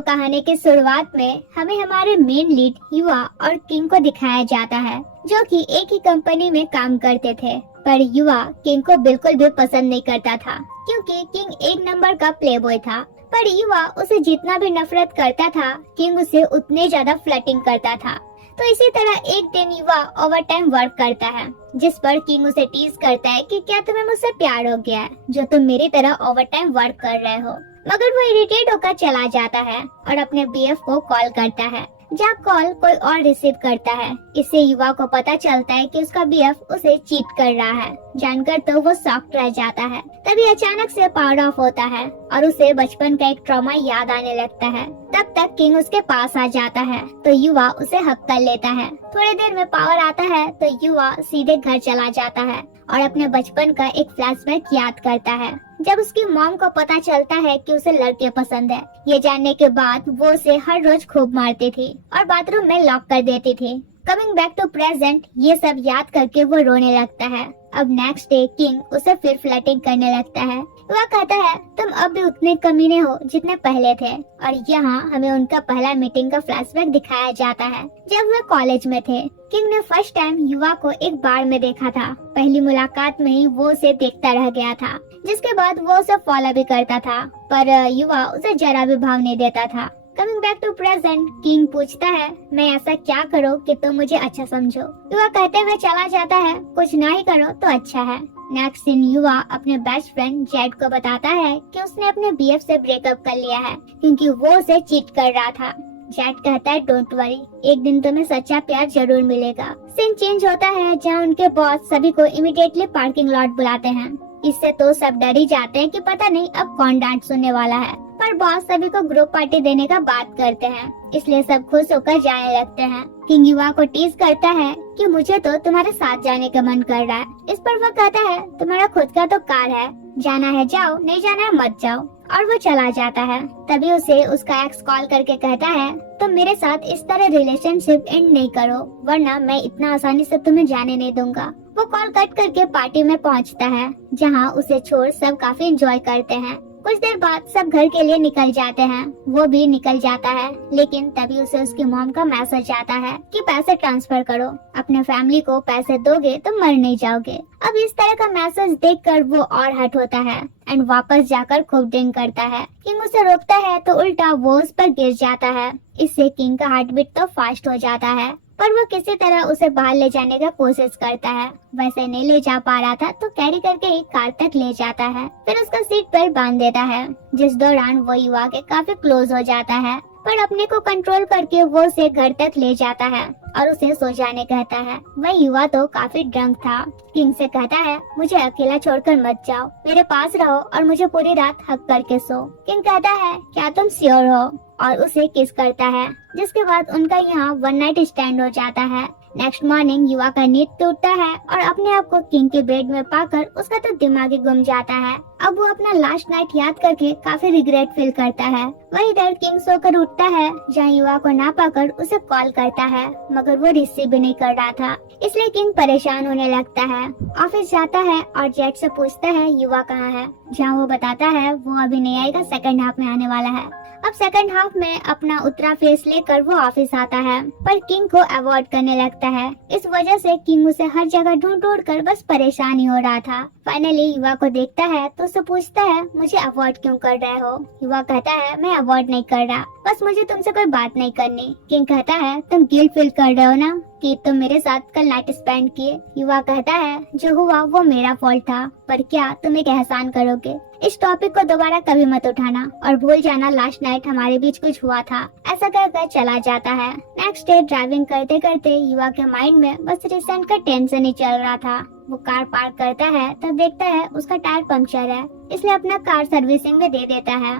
तो कहानी की शुरुआत में हमें हमारे मेन लीड युवा और किंग को दिखाया जाता है, जो कि एक ही कंपनी में काम करते थे। पर युवा किंग को बिल्कुल भी पसंद नहीं करता था, क्योंकि किंग एक नंबर का प्लेबॉय था। पर युवा उसे जितना भी नफरत करता था, किंग उसे उतने ज्यादा फ्लर्टिंग करता था। तो इसी तरह एक दिन युवा ओवर टाइम वर्क करता है, जिस पर किंग उसे टीज करता है कि क्या तुम्हें मुझसे प्यार हो गया है, जो तुम मेरी तरह ओवर टाइम वर्क कर रहे हो। मगर वो इरिटेट होकर चला जाता है और अपने बीएफ को कॉल करता है, जहाँ कॉल कोई और रिसीव करता है। इससे युवा को पता चलता है कि उसका बीएफ उसे चीट कर रहा है। जानकर तो वो शॉक्ड रह जाता है। तभी अचानक से पावर ऑफ होता है और उसे बचपन का एक ट्रॉमा याद आने लगता है। तब तक किंग उसके पास आ जाता है तो युवा उसे हक कर लेता है। थोड़ी देर में पावर आता है तो युवा सीधे घर चला जाता है और अपने बचपन का एक फ्लैशबैक याद करता है, जब उसकी मॉम को पता चलता है कि उसे लड़के पसंद है। ये जानने के बाद वो उसे हर रोज खूब मारती थी और बाथरूम में लॉक कर देती थी। कमिंग बैक टू प्रेजेंट, ये सब याद करके वो रोने लगता है। अब नेक्स्ट डे किंग उसे फिर फ्लर्टिंग करने लगता है। वह कहता है, तुम अब भी उतने कमीने हो जितने पहले थे। और यहाँ हमें उनका पहला मीटिंग का फ्लैशबैक दिखाया जाता है, जब वे कॉलेज में थे। किंग ने फर्स्ट टाइम युवा को एक बार में देखा था। पहली मुलाकात में ही वो उसे देखता रह गया था, जिसके बाद वो उसे फॉलो भी करता था, पर युवा उसे जरा भी भाव नहीं देता था। Coming back to present, king पूछता है, मैं ऐसा क्या करूँ कि तुम मुझे अच्छा समझो। युवा कहते हुए चला जाता है, कुछ ना ही करो तो अच्छा है। नेक्स्ट दिन युवा अपने बेस्ट फ्रेंड जेड को बताता है कि उसने अपने बीएफ से ब्रेकअप कर लिया है, क्योंकि वो उसे चीट कर रहा था। जेड कहता है, डोंट वरी, एक दिन तुम्हें सच्चा प्यार जरूर मिलेगा। सीन चेंज होता है, जहाँ उनके बॉस सभी को इमीडिएटली पार्किंग लॉट बुलाते हैं। इससे तो सब डर ही जाते हैं कि पता नहीं अब कौन डांट सुनने वाला है। पर बॉस सभी को ग्रुप पार्टी देने का बात करते हैं, इसलिए सब खुश होकर जाने लगते हैं। किंग युवा को टीज करता है कि मुझे तो तुम्हारे साथ जाने का मन कर रहा है। इस पर वो कहता है, तुम्हारा खुद का तो कार है, जाना है जाओ, नहीं जाना है मत जाओ। और वो चला जाता है। तभी उसे उसका एक्स कॉल करके कहता है, तुम मेरे साथ इस तरह रिलेशनशिप एंड नहीं करो, वरना मैं इतना आसानी से तुम्हें जाने नहीं दूंगा। वो कॉल कट करके पार्टी में पहुंचता है, जहां उसे छोड़ सब काफी एंजॉय करते हैं। कुछ देर बाद सब घर के लिए निकल जाते हैं। वो भी निकल जाता है, लेकिन तभी उसे उसकी मॉम का मैसेज आता है कि पैसे ट्रांसफर करो, अपने फैमिली को पैसे दोगे तो मर नहीं जाओगे। अब इस तरह का मैसेज देखकर वो और हर्ट होता है एंड वापस जाकर खूब ड्रिंक करता है। किंग उसे रोकता है तो उल्टा वो उस पर गिर जाता है। इससे किंग का हार्ट बीट तो फास्ट हो जाता है, पर वो किसी तरह उसे बाहर ले जाने का कोशिश करता है। वैसे नहीं ले जा पा रहा था तो कैरी करके ही कार तक ले जाता है, फिर उसका सीट बेल्ट बांध देता है, जिस दौरान वो युवा के काफी क्लोज हो जाता है। पर अपने को कंट्रोल करके वो उसे घर तक ले जाता है और उसे सो जाने कहता है। वह युवा तो काफी ड्रंक था। किंग से कहता है, मुझे अकेला छोड़कर मत जाओ, मेरे पास रहो और मुझे पूरी रात हक करके सो। किंग कहता है, क्या तुम श्योर हो, और उसे किस करता है, जिसके बाद उनका यहाँ वन नाइट स्टैंड हो जाता है। नेक्स्ट मॉर्निंग युवा का नींद टूटता है और अपने आप को किंग के बेड में पाकर उसका तो दिमाग ही गुम जाता है। अब वो अपना लास्ट नाइट याद करके काफी रिग्रेट फील करता है। वही इधर किंग सोकर उठता है, जहाँ युवा को ना पाकर उसे कॉल करता है, मगर वो रिसीव भी नहीं कर रहा था, इसलिए किंग परेशान होने लगता है। ऑफिस जाता है और जेट से पूछता है युवा कहाँ है, जहाँ वो बताता है वो अभी नहीं आएगा, सेकंड हाफ में आने वाला है। अब सेकंड हाफ में अपना उतरा फेस लेकर वो ऑफिस आता है, पर किंग को अवॉइड करने लगता है। इस वजह से किंग उसे हर जगह ढूंढ ढूंढ कर बस परेशान ही हो रहा था। फाइनली युवा को देखता है तो उसे पूछता है, मुझे अवॉइड क्यों कर रहे हो। युवा कहता है, मैं अवॉइड नहीं कर रहा, बस मुझे तुमसे कोई बात नहीं करनी। किंग कहता है, तुम गिल्ट फील कर रहे हो ना कि तुम मेरे साथ कल नाइट स्पेंड किए। युवा कहता है, जो हुआ वो मेरा फॉल्ट था, पर क्या तुम एक एहसान करोगे, इस टॉपिक को दोबारा कभी मत उठाना और भूल जाना लास्ट नाइट हमारे बीच कुछ हुआ था। ऐसा कहकर चला जाता है। नेक्स्ट डे ड्राइविंग करते करते युवा के माइंड में बस रिसेंट का टेंशन ही चल रहा था। वो कार पार्क करता है तब देखता है उसका टायर पंक्चर है, इसलिए अपना कार सर्विसिंग में दे देता है।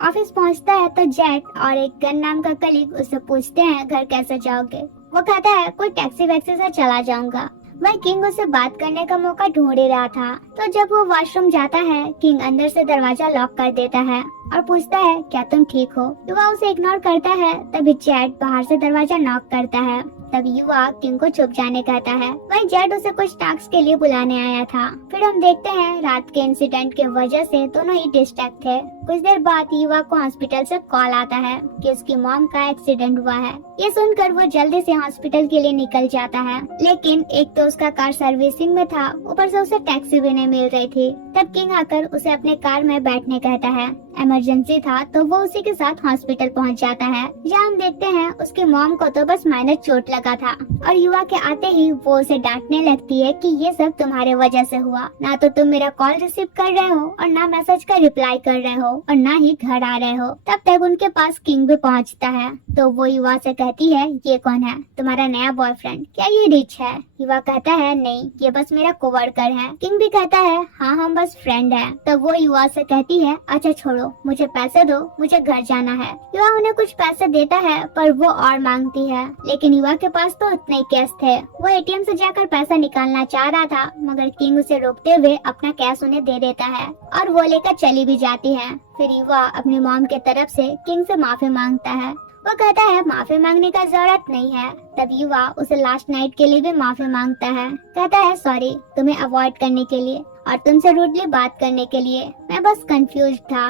ऑफिस पहुंचता है तो जेट और एक गन नाम का कलीग उससे पूछते हैं, घर कैसे जाओगे। वो कहता है, कोई टैक्सी वैक्सी से चला जाऊंगा। वह किंग उसे बात करने का मौका ढूंढ ही रहा था, तो जब वो वॉशरूम जाता है, किंग अंदर से दरवाजा लॉक कर देता है और पूछता है, क्या तुम ठीक हो। युवा उसे इग्नोर करता है। तभी जेट बाहर से दरवाजा नॉक करता है। तब युवा किंग को चुप जाने कहता है। वही जेट उसे कुछ टास्क के लिए बुलाने आया था। फिर हम देखते हैं रात के इंसिडेंट के वजह से दोनों ही डिस्ट्रैक्ट थे। कुछ देर बाद युवा को हॉस्पिटल से कॉल आता है कि उसकी मॉम का एक्सीडेंट हुआ है। ये सुनकर वो जल्दी से हॉस्पिटल के लिए निकल जाता है, लेकिन एक तो उसका कार सर्विसिंग में था, ऊपर से उसे टैक्सी भी नहीं मिल रही थी। तब किंग आकर उसे अपने कार में बैठने कहता है। इमरजेंसी था तो वो उसी के साथ हॉस्पिटल पहुंच जाता है, जहां हम देखते हैं उसकी मॉम को तो बस माइनर चोट लगा था और युवा के आते ही वो उसे डांटने लगती है कि ये सब तुम्हारे वजह से हुआ, ना तो तुम मेरा कॉल रिसीव कर रहे हो और ना मैसेज का रिप्लाई कर रहे हो और ना ही घर आ रहे हो। तब तक उनके पास किंग भी पहुंचता है, तो वो युवा से कहती है, ये कौन है? तुम्हारा नया बॉयफ्रेंड? क्या ये रिच है? युवा कहता है, नहीं, ये बस मेरा कोवर्कर है। किंग भी कहता है, हाँ हम बस फ्रेंड है। तो वो युवा से कहती है, अच्छा छोड़ो, मुझे पैसे दो, मुझे घर जाना है। युवा उन्हें कुछ पैसे देता है पर वो और मांगती है, लेकिन युवा के पास तो उतने ही कैश थे। वो एटीएम से जाकर पैसा निकालना चाह रहा था, मगर किंग उसे रोकते हुए अपना कैश उन्हें दे देता है और वो लेकर चली भी जाती है। फिर युवा अपनी मॉम के तरफ से किंग से माफी मांगता है। वो कहता है माफी मांगने का जरूरत नहीं है। तब युवा उसे लास्ट नाइट के लिए भी माफी मांगता है, कहता है सॉरी तुम्हें अवॉइड करने के लिए और तुमसे रूडली बात करने के लिए, मैं बस कंफ्यूज था,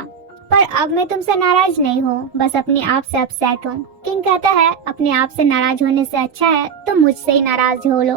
पर अब मैं तुमसे नाराज नहीं हूँ, बस अपने आप से अपसेट हूँ। किंग कहता है अपने आप से नाराज होने से अच्छा है तुम मुझसे ही नाराज हो लो।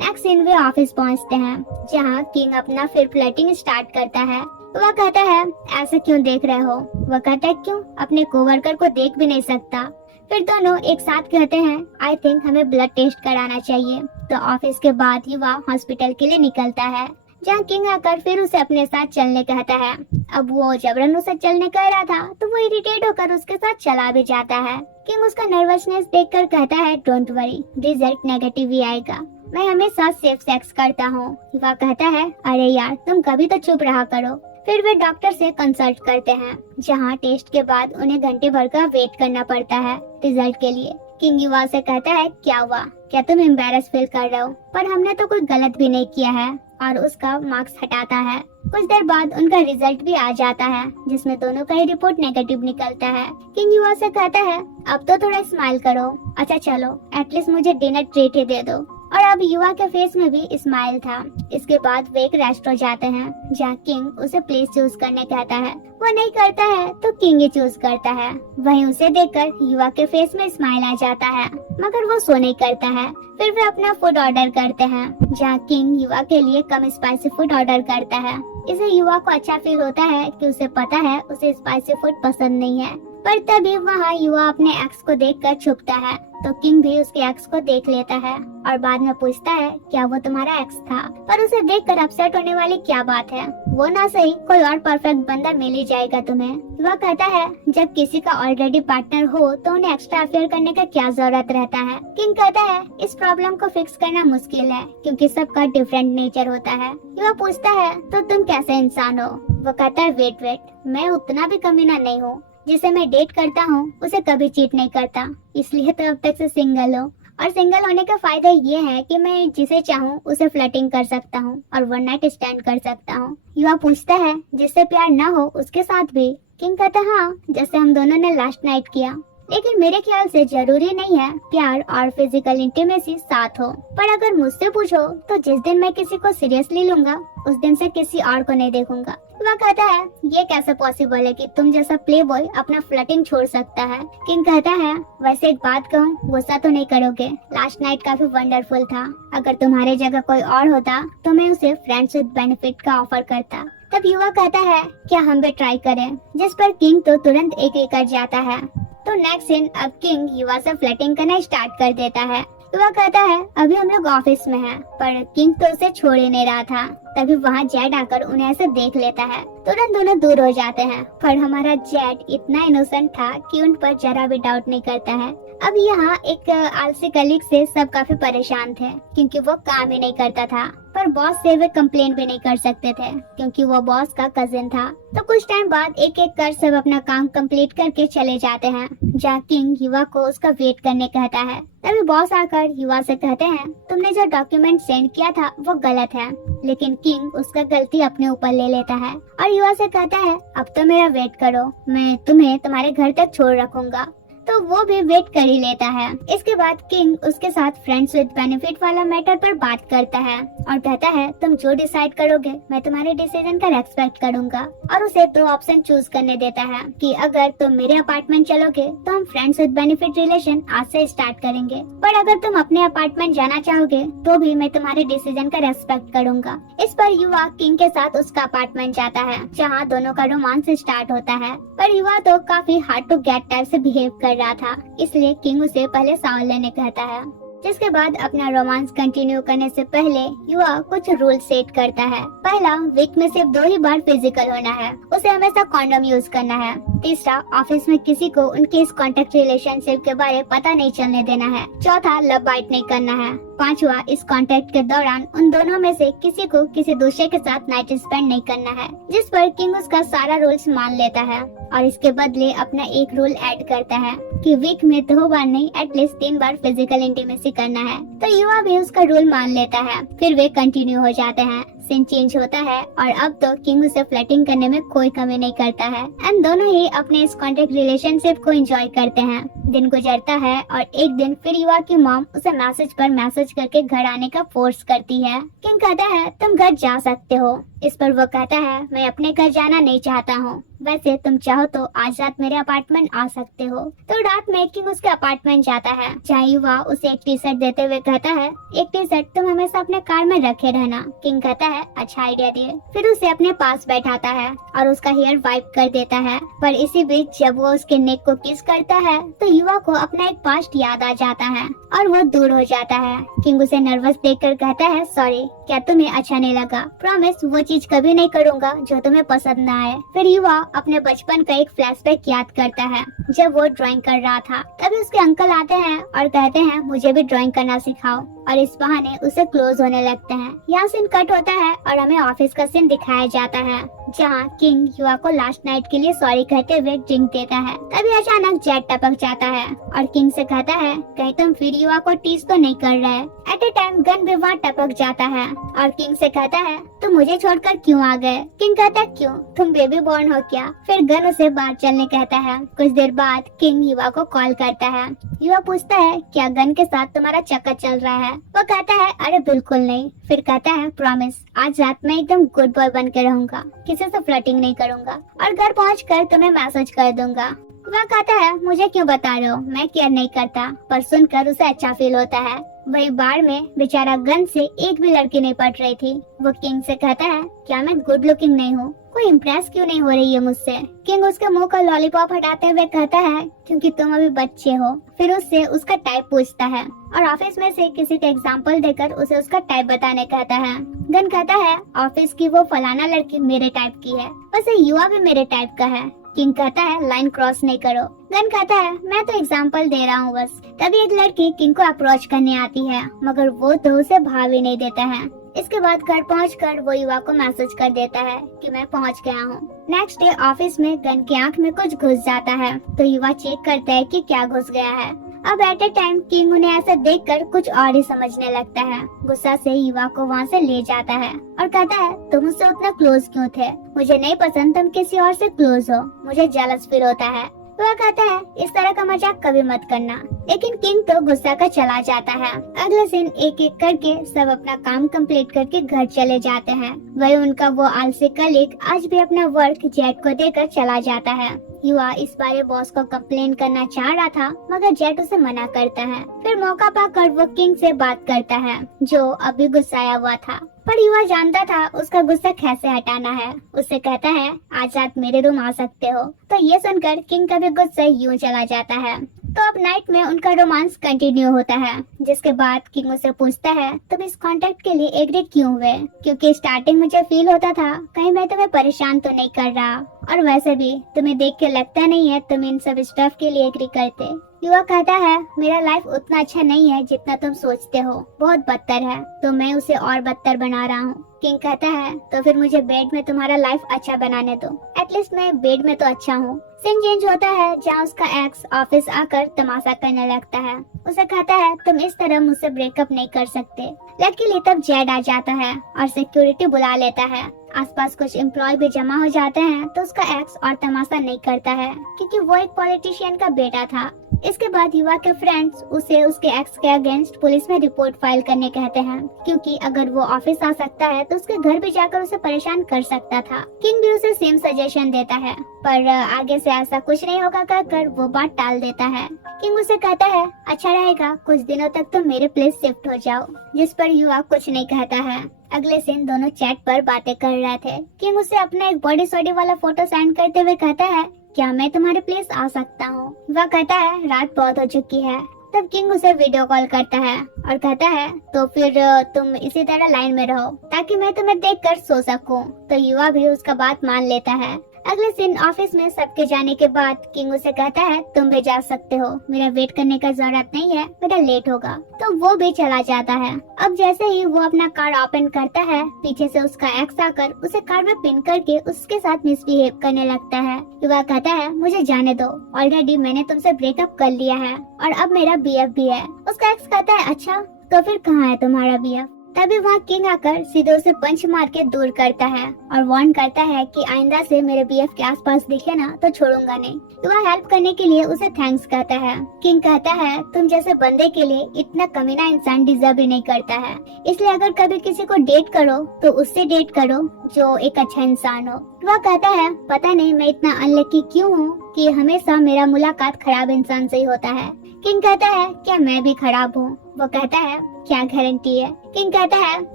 नेक्स्ट सीन वे ऑफिस पहुँचते हैं, जहाँ किंग अपना फिर फ्लर्टिंग स्टार्ट करता है। वह कहता है ऐसे क्यों देख रहे हो? वह कहता है क्यों, अपने कोवर्कर को देख भी नहीं सकता। फिर दोनों एक साथ कहते हैं आई थिंक हमें ब्लड टेस्ट कराना चाहिए। तो ऑफिस के बाद युवा हॉस्पिटल के लिए निकलता है, जहाँ किंग आकर फिर उसे अपने साथ चलने कहता है। अब वो जबरन उसे चलने कह रहा था तो वो इरिटेट होकर उसके साथ चला भी जाता है। किंग उसका नर्वसनेस देखकर कहता है डोंट वरी, रिजल्ट नेगेटिव ही आएगा, मैं हमेशा सेफ सेक्स करता हूँ। युवा कहता है अरे यार तुम कभी तो चुप रहा करो। फिर वे डॉक्टर से कंसल्ट करते हैं, जहाँ टेस्ट के बाद उन्हें घंटे भर का वेट करना पड़ता है रिजल्ट के लिए। किंग युवा से कहता है क्या हुआ, क्या तुम एम्बैरस फील कर रहे हो? पर हमने तो कोई गलत भी नहीं किया है, और उसका मार्क्स हटाता है। कुछ देर बाद उनका रिजल्ट भी आ जाता है, जिसमें दोनों का ही रिपोर्ट नेगेटिव निकलता है। किंग युवा से कहता है अब तो थोड़ा स्माइल करो, अच्छा चलो एटलीस्ट मुझे डिनर ट्रीट ही दे दो। और अब युवा के फेस में भी स्माइल था। इसके बाद वे एक रेस्टोरेंट जाते हैं, जहाँ किंग उसे प्लेस चूज करने कहता है। वो नहीं करता है तो किंग ही चूज करता है। वहीं उसे देखकर युवा के फेस में स्माइल आ जाता है, मगर वो सो नहीं करता है। फिर वे अपना फूड ऑर्डर करते हैं, जहाँ किंग युवा के लिए कम स्पाइसी फूड ऑर्डर करता है। इसे युवा को अच्छा फील होता है कि उसे पता है उसे स्पाइसी फूड पसंद नहीं है। पर तभी वहाँ युवा अपने एक्स को देखकर छुपता है, तो किंग भी उसके एक्स को देख लेता है और बाद में पूछता है क्या वो तुम्हारा एक्स था? पर उसे देखकर अपसेट होने वाली क्या बात है, वो ना सही कोई और परफेक्ट बंदा मिल ही जाएगा तुम्हें। वह कहता है जब किसी का ऑलरेडी पार्टनर हो तो उन्हें एक्स्ट्रा अफेयर करने का क्या जरूरत रहता है। किंग कहता है इस प्रॉब्लम को फिक्स करना मुश्किल है, क्योंकि सबका डिफरेंट नेचर होता है। वह पूछता है तो तुम कैसे इंसान हो? वो कहता है वेट, मैं उतना भी कमीना नहीं हूँ, जिसे मैं डेट करता हूँ उसे कभी चीट नहीं करता, इसलिए तो अब तक से सिंगल हूँ। और सिंगल होने का फायदा ये है कि मैं जिसे चाहूँ उसे फ्लर्टिंग कर सकता हूँ और वन नाइट स्टैंड कर सकता हूँ। युवा पूछता है जिससे प्यार न हो उसके साथ भी? किंग कहता है हाँ, जैसे हम दोनों ने लास्ट नाइट किया, लेकिन मेरे ख्याल से जरूरी नहीं है प्यार और फिजिकल इंटीमेसी साथ हो। पर अगर मुझसे पूछो तो जिस दिन मैं किसी को सीरियसली लूंगा उस दिन से किसी और को नहीं देखूंगा। वह कहता है ये कैसे पॉसिबल है कि तुम जैसा प्ले बॉय अपना फ्लर्टिंग छोड़ सकता है? किंग कहता है वैसे एक बात कहूँ, गुस्सा तो नहीं करोगे? लास्ट नाइट काफी वंडरफुल था, अगर तुम्हारे जगह कोई और होता तो मैं उसे फ्रेंड्स विद बेनिफिट का ऑफर करता। तब युवा कहता है क्या हम भी ट्राई करें? जिस पर किंग तो तुरंत एग्री कर जाता है। तो नेक्स्ट सीन अब किंग युवा से फ्लर्टिंग करना स्टार्ट कर देता है। युवा कहता है अभी हम लोग ऑफिस में हैं, पर किंग तो उसे छोड़ ही नहीं रहा था। तभी वहाँ जेड आकर उन्हें ऐसे देख लेता है, तुरंत दोनों दूर हो जाते हैं। पर हमारा जेड इतना इनोसेंट था कि उन पर जरा भी डाउट नहीं करता है। अब यहाँ एक आलसी कलीग से सब काफी परेशान थे, क्योंकि वो काम ही नहीं करता था। पर बॉस से वे कंप्लेन भी नहीं कर सकते थे, क्योंकि वो बॉस का कजिन था। तो कुछ टाइम बाद एक एक कर सब अपना काम कंप्लीट करके चले जाते हैं, जहाँ किंग युवा को उसका वेट करने कहता है। तभी बॉस आकर युवा से कहते हैं तुमने जो डॉक्यूमेंट सेंड किया था वो गलत है, लेकिन किंग उसका गलती अपने ऊपर ले लेता है और युवा से कहता है अब तो मेरा वेट करो, मैं तुम्हें तुम्हारे घर तक छोड़ रखूंगा। तो वो भी वेट कर ही लेता है। इसके बाद किंग उसके साथ फ्रेंड्स विद बेनिफिट वाला मैटर पर बात करता है और कहता है तुम जो डिसाइड करोगे मैं तुम्हारे डिसीजन का रेस्पेक्ट करूंगा, और उसे 2 ऑप्शन चूज करने देता है कि अगर तुम मेरे अपार्टमेंट चलोगे तो हम फ्रेंड्स विद बेनिफिट रिलेशन आज से स्टार्ट करेंगे, पर अगर तुम अपने अपार्टमेंट जाना चाहोगे तो भी मैं तुम्हारे डिसीजन का रेस्पेक्ट करूंगा। इस पर युवा किंग के साथ उसका अपार्टमेंट जाता है जहाँ दोनों का रोमांस स्टार्ट होता है, पर युवा तो काफी हार्ड टू गेट टाइप से बिहेव कर रहा था, इसलिए किंग उसे पहले शावर लेने कहता है। जिसके बाद अपना रोमांस कंटिन्यू करने से पहले युवा कुछ रूल सेट करता है। पहला, वीक में सिर्फ 2 ही बार फिजिकल होना है, उसे हमेशा कॉन्डोम यूज करना है। तीसरा, ऑफिस में किसी को उनके इस कॉन्टेक्ट रिलेशनशिप के बारे पता नहीं चलने देना है। चौथा, लव बाइट नहीं करना है। पांचवा, इस कॉन्टेक्ट के दौरान उन दोनों में से किसी को किसी दूसरे के साथ नाइट स्पेंड नहीं करना है। जिस पर किंग उसका सारा रूल्स मान लेता है और इसके बदले अपना एक रूल ऐड करता है कि वीक में 2 बार नहीं एटलीस्ट 3 बार फिजिकल इंटीमेसी करना है। तो युवा भी उसका रूल मान लेता है। फिर वे कंटिन्यू हो जाते हैं। सीन चेंज होता है और अब तो किंग उसे फ्लर्टिंग करने में कोई कमी नहीं करता है एंड दोनों ही अपने इस कॉन्टेक्ट रिलेशनशिप को एंजॉय करते हैं। दिन गुजरता है और एक दिन फिर युवा की मॉम उसे मैसेज पर मैसेज करके घर आने का फोर्स करती है। किंग कहता है तुम घर जा सकते हो। इस पर वो कहता है मैं अपने घर जाना नहीं चाहता हूँ, वैसे तुम चाहो तो आज रात मेरे अपार्टमेंट आ सकते हो। तो रात में किंग उसके अपार्टमेंट जाता है जहाँ युवा उसे एक टी शर्ट देते हुए कहता है एक टी शर्ट तुम हमेशा अपने कार में रखे रहना। किंग कहता है अच्छा आइडिया दिए। फिर उसे अपने पास बैठाता है और उसका हेयर वाइप कर देता है, पर इसी बीच जब वो उसके नेक को किस करता है तो युवा को अपना एक पास्ट याद आ जाता है और वो दूर हो जाता है। किंग उसे नर्वस देखकर कहता है सॉरी, क्या तुम्हें अच्छा नहीं लगा? प्रॉमिस वो चीज कभी नहीं करूँगा जो तुम्हें पसंद न आए। फिर युवा अपने बचपन का एक फ्लैशबैक याद करता है जब वो ड्राइंग कर रहा था। तभी उसके अंकल आते हैं और कहते हैं मुझे भी ड्राइंग करना सिखाओ, और इस बहाने उसे क्लोज होने लगते हैं। यहाँ सीन कट होता है और हमें ऑफिस का सीन दिखाया जाता है जहाँ किंग युवा को लास्ट नाइट के लिए सॉरी कहते हुए ड्रिंक देता है। तभी अचानक जेट टपक जाता है और किंग से कहता है कहीं तुम फिर युवा को टीज तो नहीं कर रहे? एट ए टाइम गन भी वहाँ टपक जाता है और किंग से कहता है तुम मुझे छोड़कर क्यों आ गए? किंग कहता है क्यों, तुम बेबी बॉर्न हो क्या? फिर गन उसे बाहर चलने कहता है। कुछ देर बाद किंग युवा को कॉल करता है। युवा पूछता है क्या गन के साथ तुम्हारा चक्कर चल रहा है? वो कहता है अरे बिल्कुल नहीं। फिर कहता है प्रॉमिस आज रात में एकदम गुड बॉय बन के रहूंगा, किसी से फ्लर्टिंग नहीं करूंगा और घर पहुंचकर तुम्हें मैसेज कर दूंगा। वह कहता है मुझे क्यों बता रहे हो, मैं केयर नहीं करता, पर सुनकर उसे अच्छा फील होता है। वही बार में बेचारा गन से एक भी लड़की नहीं पट रही थी। वो किंग से कहता है क्या मैं गुड लुकिंग नहीं हूँ? कोई इम्प्रेस क्यों नहीं हो रही है मुझसे? किंग उसके मुंह का लॉलीपॉप हटाते हुए कहता है क्योंकि तुम अभी बच्चे हो। फिर उससे उसका टाइप पूछता है और ऑफिस में से किसी का एग्जाम्पल देकर उसे उसका टाइप बताने कहता है। गन कहता है ऑफिस की वो फलाना लड़की मेरे टाइप की है, वैसे युवा भी मेरे टाइप का है। किंग कहता है लाइन क्रॉस नहीं करो। गन कहता है मैं तो एग्जाम्पल दे रहा हूँ बस। तभी एक लड़की किंग को अप्रोच करने आती है मगर वो तो उसे भाव ही नहीं देता है। इसके बाद घर पहुंचकर वो युवा को मैसेज कर देता है कि मैं पहुंच गया हूँ। नेक्स्ट डे ऑफिस में गन की आंख में कुछ घुस जाता है तो युवा चेक करता है कि क्या घुस गया है। अब एट ए टाइम किंग उन्हें ऐसा देखकर कुछ और ही समझने लगता है। गुस्सा से युवा को वहाँ से ले जाता है और कहता है तुम मुझसे उतना क्लोज क्यों थे? मुझे नहीं पसंद तुम किसी और से क्लोज हो, मुझे जेलस फील होता है। वह कहता है इस तरह का मजाक कभी मत करना। लेकिन किंग तो गुस्सा का चला जाता है। अगले दिन एक एक करके सब अपना काम कंप्लीट करके घर चले जाते हैं। वही उनका वो आलसी कलीग आज भी अपना वर्क जेट को देकर चला जाता है। युवा इस बारे बॉस को कंप्लेन करना चाह रहा था मगर जेट उसे मना करता है। फिर मौका पाकर वो किंग से बात करता है जो अभी गुस्साया हुआ था, पर युवा जानता था उसका गुस्सा कैसे हटाना है। उससे कहता है आज रात मेरे रूम आ सकते हो। तो ये सुनकर किंग का भी गुस्सा यूं चला जाता है। तो अब नाइट में उनका रोमांस कंटिन्यू होता है। जिसके बाद किंग उससे पूछता है तुम इस कॉन्ट्रैक्ट के लिए एग्री क्यों हुए? क्योंकि स्टार्टिंग मुझे फील होता था कहीं मैं तुम्हें परेशान तो नहीं कर रहा, और वैसे भी तुम्हें देख के लगता नहीं है तुम इन सब स्टफ के लिए एग्री करते। युवा कहता है मेरा लाइफ उतना अच्छा नहीं है जितना तुम सोचते हो, बहुत बदतर है, तो मैं उसे और बदतर बना रहा हूँ। किंग कहता है तो फिर मुझे बेड में तुम्हारा लाइफ अच्छा बनाने दो, एटलीस्ट मैं बेड में तो अच्छा हूँ। सीन चेंज होता है जहाँ उसका एक्स ऑफिस आकर तमाशा करने लगता है। उसे कहता है तुम इस तरह मुझसे ब्रेकअप नहीं कर सकते। लकीली तब जेड आ जाता है और सिक्योरिटी बुला लेता है। आसपास कुछ एम्प्लॉय भी जमा हो जाते हैं तो उसका एक्स और तमाशा नहीं करता है क्योंकि वो एक पॉलिटिशियन का बेटा था। इसके बाद युवा के फ्रेंड्स उसे उसके एक्स के अगेंस्ट पुलिस में रिपोर्ट फाइल करने कहते हैं, क्योंकि अगर वो ऑफिस आ सकता है तो उसके घर भी जाकर उसे परेशान कर सकता था। किंग भी उसे सेम सजेशन देता है, पर आगे से ऐसा कुछ नहीं होगा कहकर वो बात टाल देता है। किंग उसे कहता है अच्छा रहेगा कुछ दिनों तक तो मेरे प्लेस शिफ्ट हो जाओ, जिस पर युवा कुछ नहीं कहता है। अगले दिन दोनों चैट पर बातें कर रहे थे। किंग उसे अपना एक बॉडी सॉडी वाला फोटो सेंड करते हुए कहता है क्या मैं तुम्हारे प्लेस आ सकता हूँ। वह कहता है रात बहुत हो चुकी है। तब किंग उसे वीडियो कॉल करता है और कहता है तो फिर तुम इसी तरह लाइन में रहो ताकि मैं तुम्हें देखकर सो सकूं। तो युवा भी उसका बात मान लेता है। अगले दिन ऑफिस में सबके जाने के बाद किंग उसे कहता है तुम भी जा सकते हो, मेरा वेट करने का जरूरत नहीं है, मेरा लेट होगा। तो वो भी चला जाता है। अब जैसे ही वो अपना कार ओपन करता है, पीछे से उसका एक्स आकर उसे कार में पिन करके उसके साथ मिसबिहेव करने लगता है। युवा कहता है मुझे जाने दो, ऑलरेडी मैंने तुमसे ब्रेकअप कर लिया है और अब मेरा बीएफ भी है। उसका एक्स कहता है अच्छा तो फिर कहाँ है तुम्हारा बीएफ। तभी वहाँ किंग आकर सीधे उसे पंच मार के दूर करता है और वार्न करता है कि आइंदा से मेरे बीएफ के आसपास दिखे ना तो छोड़ूंगा नहीं। तो वह हेल्प करने के लिए उसे थैंक्स कहता है। किंग कहता है तुम जैसे बंदे के लिए इतना कमीना इंसान डिजर्व ही नहीं करता है, इसलिए अगर कभी किसी को डेट करो तो उससे डेट करो जो एक अच्छा इंसान हो। वह कहता है पता नहीं मैं इतना अनलकी क्यों हूँ कि हमेशा मेरा मुलाकात खराब इंसान से ही होता है। किंग कहता है क्या मैं भी खराब हूँ। वो कहता है क्या गारंटी है। किंग कहता है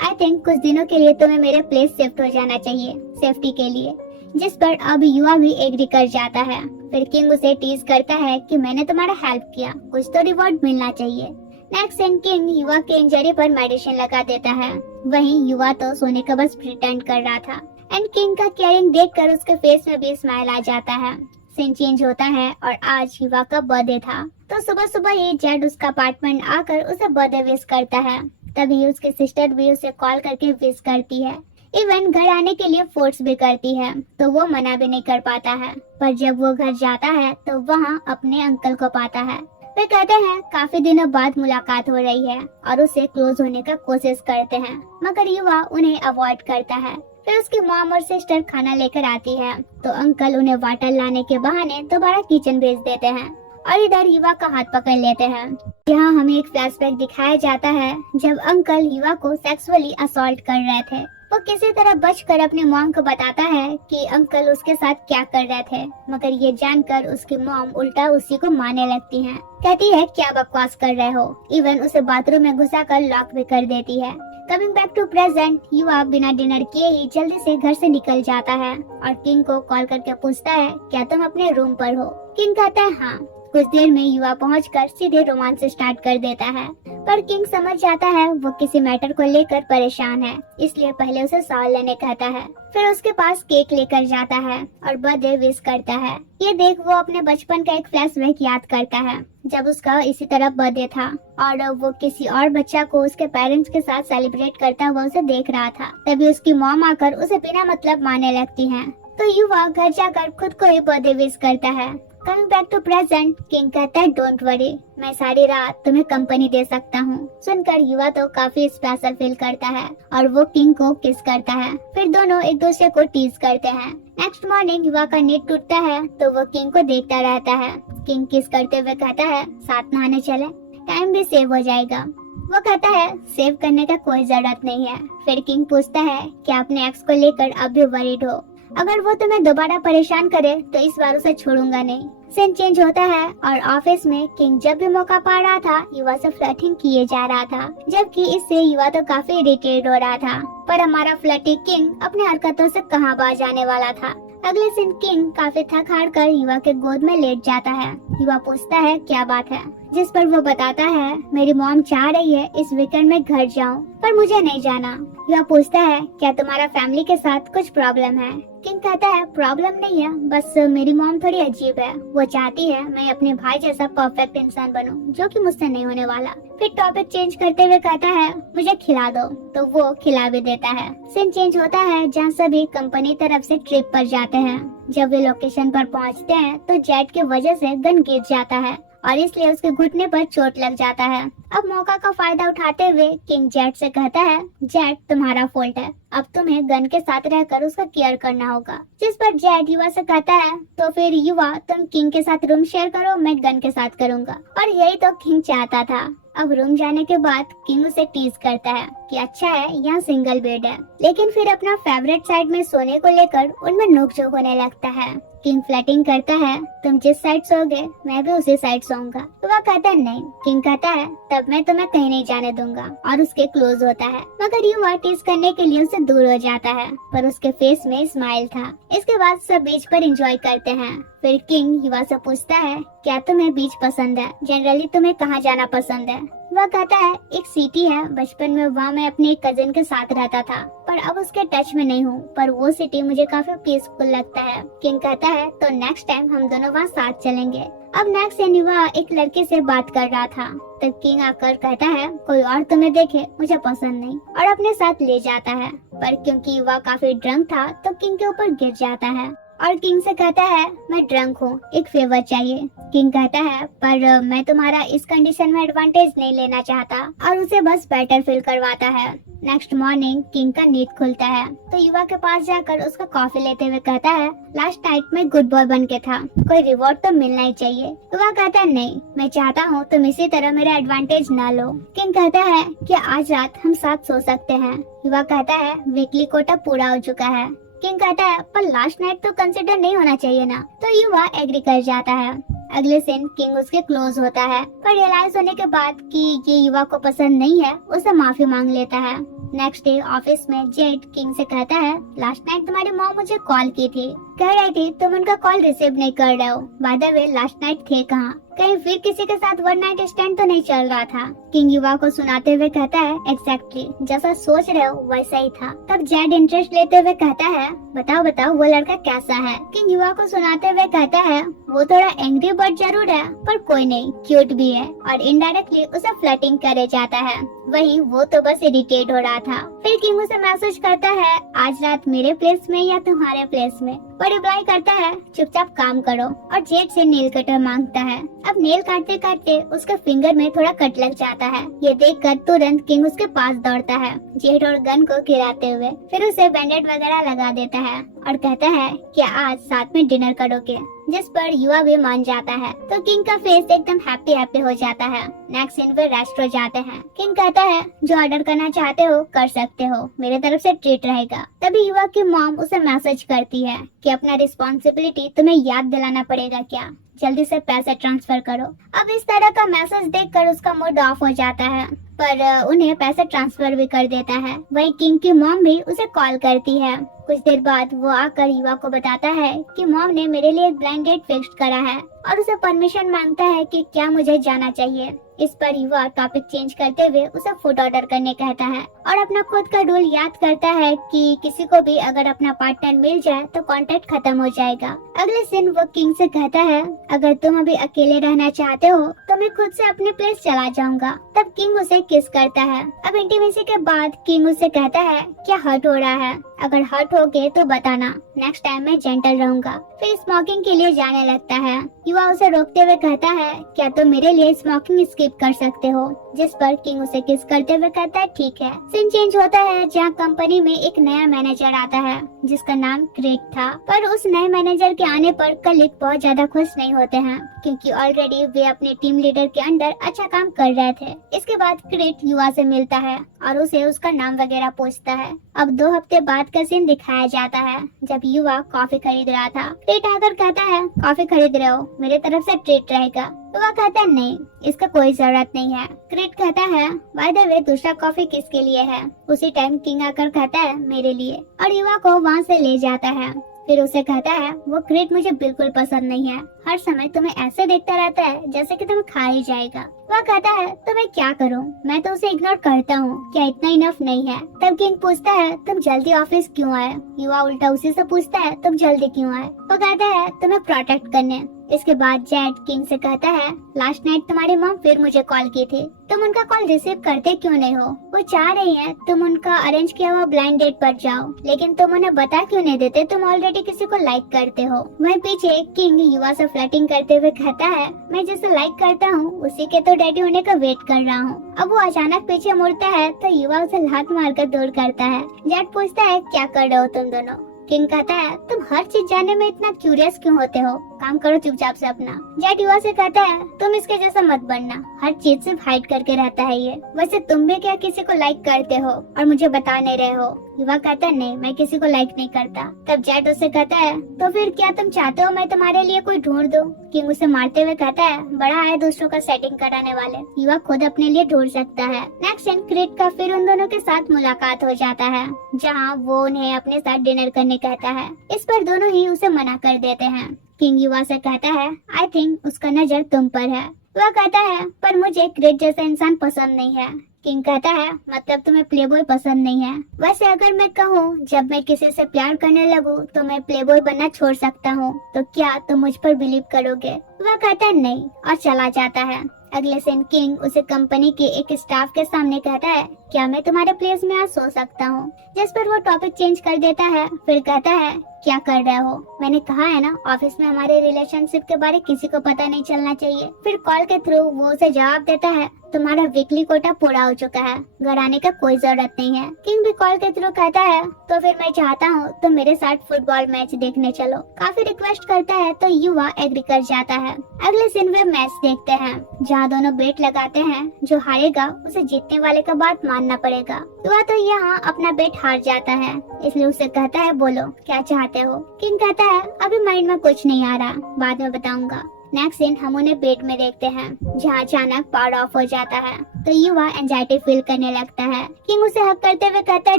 आई थिंक कुछ दिनों के लिए तुम्हें मेरे प्लेस शिफ्ट हो जाना चाहिए सेफ्टी के लिए, जिस पर अब युवा भी एग्री कर जाता है। फिर किंग उसे टीज करता है कि मैंने तुम्हारा हेल्प किया, कुछ तो रिवॉर्ड मिलना चाहिए। नेक्स्ट सीन किंग युवा के इंजरी पर मेडिसिन लगा देता है। वहीं युवा तो सोने का बस प्रिटेंड कर रहा था एंड किंग का केयरिंग देखकर उसके फेस में भी स्माइल आ जाता है। सीन चेंज होता है और आज युवा का बर्थडे था। तो सुबह सुबह ही जेड उसका अपार्टमेंट आकर उसे बर्थडे विश करता है। तभी उसकी सिस्टर भी उसे कॉल करके विश करती है, इवन घर आने के लिए फोर्स भी करती है। तो वो मना भी नहीं कर पाता है। पर जब वो घर जाता है तो वहाँ अपने अंकल को पाता है। वे कहते हैं काफी दिनों बाद मुलाकात हो रही है और उससे क्लोज होने का कोशिश करते हैं, मगर युवा उन्हें अवॉइड करता है। फिर उसकी मॉम और सिस्टर खाना लेकर आती है तो अंकल उन्हें वाटर लाने के बहाने दोबारा किचन भेज देते हैं और इधर युवा का हाथ पकड़ लेते हैं। यहाँ हमें एक फ्लैशबैक दिखाया जाता है जब अंकल युवा को सेक्सुअली असॉल्ट कर रहे थे। वो किसी तरह बचकर अपने मॉम को बताता है कि अंकल उसके साथ क्या कर रहे थे, मगर ये जानकर उसकी मॉम उल्टा उसी को मारने लगती है। कहती है क्या बकवास कर रहे हो, इवन उसे बाथरूम में घुसाकर लॉक भी कर देती है। कमिंग बैक टू प्रेजेंट, युवा बिना डिनर किए ही जल्दी से घर से निकल जाता है और किंग को कॉल करके पूछता है क्या तुम अपने रूम पर हो। किंग कहता है हाँ। कुछ देर में युवा पहुंचकर सीधे रोमांस स्टार्ट कर देता है, पर किंग समझ जाता है वो किसी मैटर को लेकर परेशान है, इसलिए पहले उसे सॉल लेने कहता है। फिर उसके पास केक लेकर जाता है और बर्थडे विश करता है। ये देख वो अपने बचपन का एक फ्लैशबैक याद करता है जब उसका इसी तरह बर्थडे था और वो किसी और बच्चा को उसके पेरेंट्स के साथ सेलिब्रेट करता हुआ उसे देख रहा था। तभी उसकी मॉम आकर उसे बिना मतलब मारने लगती है। तो युवा घर जाकर खुद को ही बर्थडे विश करता है। Coming back to present, king कहता है डोंट वरी, मैं सारी रात तुम्हें कंपनी दे सकता हूँ। सुनकर युवा तो काफी स्पेशल फील करता है और वो किंग को किस करता है। फिर दोनों एक दूसरे को टीज करते हैं। नेक्स्ट मॉर्निंग युवा का नींद टूटता है तो वो किंग को देखता रहता है। किंग किस करते हुए कहता है साथ नहाने चले, टाइम भी सेव हो जाएगा। वो कहता है सेव करने का कोई जरूरत नहीं है। फिर किंग पूछता है क्या अपने एक्स को लेकर अब भी वरीड हो, अगर वो तुम्हें दोबारा परेशान करे तो इस बार उसे छोड़ूंगा नहीं। सीन चेंज होता है और ऑफिस में किंग जब भी मौका पा रहा था युवा से फ्लर्टिंग किए जा रहा था, जबकि इससे युवा तो काफी इरिटेट हो रहा था। पर हमारा फ्लर्टी किंग अपने हरकतों से कहां बाज आने वाला था। अगले दिन किंग काफी थक हार कर युवा के गोद में लेट जाता है। युवा पूछता है क्या बात है, जिस पर वो बताता है मेरी मॉम चाह रही है इस वीकेंड में घर जाऊं, पर मुझे नहीं जाना। युवा पूछता है क्या तुम्हारा फैमिली के साथ कुछ प्रॉब्लम है। किंग कहता है प्रॉब्लम नहीं है, बस मेरी मॉम थोड़ी अजीब है, वो चाहती है मैं अपने भाई जैसा परफेक्ट इंसान बनूं, जो कि मुझसे नहीं होने वाला। फिर टॉपिक चेंज करते हुए कहता है मुझे खिला दो, तो वो खिला भी देता है। सीन चेंज होता है जहाँ सभी कंपनी तरफ से ट्रिप पर जाते हैं। जब वे लोकेशन पर पहुँचते हैं तो जेट की वजह से गन गिर जाता है और इसलिए उसके घुटने पर चोट लग जाता है। अब मौका का फायदा उठाते हुए किंग जेट से कहता है, जेट तुम्हारा फॉल्ट है, अब तुम्हें गन के साथ रहकर उसका केयर करना होगा। जिस पर जेट युवा से कहता है, तो फिर युवा तुम किंग के साथ रूम शेयर करो, मैं गन के साथ करूंगा। और यही तो किंग चाहता था। अब रूम जाने के बाद किंग उसे टीज करता है कि अच्छा है यहाँ सिंगल बेड है, लेकिन फिर अपना फेवरेट साइड में सोने को लेकर उनमें नोकझोंक होने लगता है। किंग फ्लर्टिंग करता है, तुम जिस साइड सोओगे मैं भी उसी साइड सोऊंगा। तो वह कहता है नहीं। किंग कहता है तब मैं तुम्हें कहीं नहीं जाने दूंगा और उसके क्लोज होता है, मगर युवा टीज करने के लिए उससे दूर हो जाता है, पर उसके फेस में स्माइल था। इसके बाद सब बीच पर एंजॉय करते हैं। फिर किंग युवा से पूछता है, क्या तुम्हें बीच पसंद है? जनरली तुम्हें कहाँ जाना पसंद है? वह कहता है एक सिटी है, बचपन में वहाँ मैं अपने एक कजिन के साथ रहता था, पर अब उसके टच में नहीं हूँ, पर वो सिटी मुझे काफी पीसफुल लगता है। किंग कहता है तो नेक्स्ट टाइम हम दोनों वहाँ साथ चलेंगे। अब नेक्स्ट सीन युवा एक लड़के से बात कर रहा था, तब किंग आकर कहता है कोई और तुम्हें देखे मुझे पसंद नहीं, और अपने साथ ले जाता है। पर क्योंकि युवा काफी ड्रंक था तो किंग के ऊपर गिर जाता है और किंग से कहता है मैं ड्रंक हूँ, एक फेवर चाहिए। किंग कहता है पर मैं तुम्हारा इस कंडीशन में एडवांटेज नहीं लेना चाहता, और उसे बस बेटर फील करवाता है। नेक्स्ट मॉर्निंग किंग का नींद खुलता है तो युवा के पास जाकर उसका कॉफी लेते हुए कहता है लास्ट नाइट में गुड बॉय बन के था, कोई रिवॉर्ड तो मिलना ही चाहिए। युवा कहता है नहीं, मैं चाहता हूँ तुम इसी तरह मेरा एडवांटेज ना लो। किंग कहता है कि आज रात हम साथ सो सकते हैं। युवा कहता है वीकली कोटा पूरा हो चुका है। किंग कहता है पर लास्ट नाइट तो कंसिडर नहीं होना चाहिए ना, तो युवा एग्री कर जाता है। अगले दिन किंग उसके क्लोज होता है, पर रियलाइज होने के बाद कि ये युवा को पसंद नहीं है, उसे माफी मांग लेता है। नेक्स्ट डे ऑफिस में जेट किंग से कहता है लास्ट नाइट तुम्हारी मॉम मुझे कॉल की थी, कह रही थी तुम उनका कॉल रिसीव नहीं कर रहे हो। By the way last night थे कहाँ? कहीं फिर किसी के साथ वन नाइट स्टैंड तो नहीं चल रहा था? किंग युवा को सुनाते हुए कहता है एग्जैक्टली जैसा सोच रहे हो वैसा ही था। तब जेड इंटरेस्ट लेते हुए कहता है बताओ बताओ वो लड़का कैसा है? किंग युवा को सुनाते हुए कहता है वो थोड़ा एंग्री बर्ड जरूर है, पर कोई नहीं, क्यूट भी है, और इनडायरेक्टली उसे फ्लर्टिंग करे जाता है। वही वो तो बस इरिटेट हो रहा था। फिर किंग उसे मैसेज करता है आज रात मेरे प्लेस में या तुम्हारे प्लेस में? वो रिप्लाई करता है चुपचाप काम करो, और जेट से नेल कटर मांगता है। अब नेल काटते काटते उसके फिंगर में थोड़ा कट लग जाता है। ये देखकर तुरंत किंग उसके पास दौड़ता है जेट और गन को गिराते हुए, फिर उसे बैंडेड वगैरह लगा देता है और कहता है कि आज साथ में डिनर करोगे, जिस पर युवा भी मान जाता है। तो किंग का फेस एकदम हैप्पी हो जाता है। नेक्स्ट सीन पे रेस्टोरेंट जाते हैं। किंग कहता है जो ऑर्डर करना चाहते हो कर सकते हो, मेरे तरफ से ट्रीट रहेगा। तभी युवा की मॉम उसे मैसेज करती है कि अपना रिस्पॉन्सिबिलिटी तुम्हें याद दिलाना पड़ेगा क्या, जल्दी से पैसे ट्रांसफर करो। अब इस तरह का मैसेज देखकर उसका मूड ऑफ हो जाता है, पर उन्हें पैसे ट्रांसफर भी कर देता है। वहीं किंग की मॉम भी उसे कॉल करती है। कुछ देर बाद वो आकर युवा को बताता है कि मॉम ने मेरे लिए एक ब्लाइंड डेट फिक्स करा है, और उसे परमिशन मांगता है कि क्या मुझे जाना चाहिए। इस पर युवा टॉपिक चेंज करते हुए उसे फूड ऑर्डर करने कहता है, और अपना खुद का रूल याद करता है कि किसी को भी अगर अपना पार्टनर मिल जाए तो कांटेक्ट खत्म हो जाएगा। अगले दिन वो किंग से कहता है अगर तुम अभी अकेले रहना चाहते हो तो मैं खुद से अपने प्लेस चला जाऊंगा। तब किंग उसे किस करता है। अब इंटीमेसी के बाद किंग उससे कहता है क्या हर्ट हो रहा है? अगर हर्ट हो गए तो बताना, नेक्स्ट टाइम मैं जेंटल रहूंगा। फिर स्मोकिंग के लिए जाने लगता है। युवा उसे रोकते हुए कहता है क्या तुम मेरे लिए स्मोकिंग स्किप कर सकते हो? जिस पर किंग उसे किस करते हुए कहता है ठीक है। सीन चेंज होता है जहाँ कंपनी में एक नया मैनेजर आता है जिसका नाम क्रेग था, पर उस नए मैनेजर के आने पर कलीग बहुत ज्यादा खुश नहीं होते हैं, क्योंकि ऑलरेडी वे अपने टीम लीडर के अंडर अच्छा काम कर रहे थे। इसके बाद क्रेग युवा से मिलता है और उसे उसका नाम वगैरह पूछता है। अब 2 हफ्ते बाद का सीन दिखाया जाता है जब युवा कॉफी खरीद रहा था। क्रेग आकर कहता है कॉफी खरीद रहे हो, मेरे तरफ से ट्रीट रहेगा। तो वह कहता है नहीं, इसका कोई जरूरत नहीं है। क्रेग कहता है बाय द वे दूसरा कॉफी किसके लिए है? उसी टाइम किंग आकर कहता है मेरे लिए, और युवा को वहाँ से ले जाता है। फिर उसे कहता है वो क्रेट मुझे बिल्कुल पसंद नहीं है, हर समय तुम्हें ऐसे देखता रहता है जैसे कि तुम्हें खा ही जाएगा। वह कहता है तो मैं क्या करूं, मैं तो उसे इग्नोर करता हूं, क्या इतना इनफ नहीं है? तब किंग पूछता है तुम जल्दी ऑफिस क्यों आए? युवा उल्टा उसी से पूछता है तुम जल्दी क्यों आए? वो कहता है तुम्हें प्रोटेक्ट करने। इसके बाद जेट किंग से कहता है लास्ट नाइट तुम्हारी मॉम फिर मुझे कॉल की थी, तुम उनका कॉल रिसीव करते क्यों नहीं हो? वो चाह रही है तुम उनका अरेंज किया हुआ ब्लाइंड डेट पर जाओ, लेकिन तुम उन्हें बता क्यों नहीं देते? तुम ऑलरेडी किसी को लाइक करते हो। वहीं पीछे किंग युवा से फ्लर्टिंग करते हुए कहता है, मैं जिसे लाइक करता हूँ उसी के तो डैडी होने का वेट कर रहा हूँ। अब वो अचानक पीछे मुड़ता है तो युवा उसे लात मारकर दूर करता है। जेट पूछता है, क्या कर रहे हो तुम दोनों? किंग कहता है, तुम हर चीज जानने में इतना क्यूरियस क्यों होते हो? काम करो चुपचाप से अपना। जेट युवा से कहता है, तुम इसके जैसा मत बनना, हर चीज सिर्फ हाइड करके रहता है ये। वैसे तुम भी क्या किसी को लाइक करते हो और मुझे बता नहीं रहे हो? युवा कहता है, नहीं मैं किसी को लाइक नहीं करता। तब जेट उससे कहता है, तो फिर क्या तुम चाहते हो मैं तुम्हारे लिए कोई ढूंढ दूं? किंग उसे मारते हुए कहता है, बड़ा है दूसरों का सेटिंग कराने वाले, युवा खुद अपने लिए ढूंढ सकता है। नेक्स्ट सीन क्रिट का फिर उन दोनों के साथ मुलाकात हो जाता है, जहाँ वो उन्हें अपने साथ डिनर करने कहता है। इस पर दोनों ही उसे मना कर देते हैं। किंग युवा से कहता है, आई थिंक उसका नजर तुम पर है। वह कहता है, पर मुझे क्रिट जैसा इंसान पसंद नहीं है। किंग कहता है, मतलब तुम्हें प्लेबॉय पसंद नहीं है? वैसे अगर मैं कहूँ जब मैं किसी से प्यार करने लगूँ तो मैं प्लेबॉय बनना छोड़ सकता हूँ, तो क्या तुम मुझ पर बिलीव करोगे? वह कहता है नहीं और चला जाता है। अगले दिन किंग उसे कंपनी के एक स्टाफ के सामने कहता है, क्या मैं तुम्हारे प्लेस में आज सो सकता हूँ? जिस पर वो टॉपिक चेंज कर देता है, फिर कहता है, क्या कर रहे हो? मैंने कहा है ना ऑफिस में हमारे रिलेशनशिप के बारे किसी को पता नहीं चलना चाहिए। फिर कॉल के थ्रू वो उसे जवाब देता है, तुम्हारा वीकली कोटा पूरा हो चुका है, घर आने का कोई जरूरत नहीं है। किंग भी कॉल के थ्रू कहता है, तो फिर मैं चाहता हूँ तुम मेरे साथ फुटबॉल मैच देखने चलो। काफी रिक्वेस्ट करता है तो युवा एग्री कर जाता है। अगले दिन वे मैच देखते हैं, जहाँ दोनों बेट लगाते हैं, जो हारेगा उसे जीतने वाले का बात मानना पड़ेगा। युवा तो यहाँ अपना बेट हार जाता है, इसलिए उसे कहता है, बोलो क्या चाहते हो? किंग कहता है, अभी माइंड में कुछ नहीं आ रहा, बाद में बताऊंगा। नेक्स्ट सीन हम उन्हें बेड में देखते हैं, जहाँ अचानक पावर ऑफ हो जाता है तो युवा एंजाइटी फील करने लगता है। किंग उसे हक करते हुए कहता है,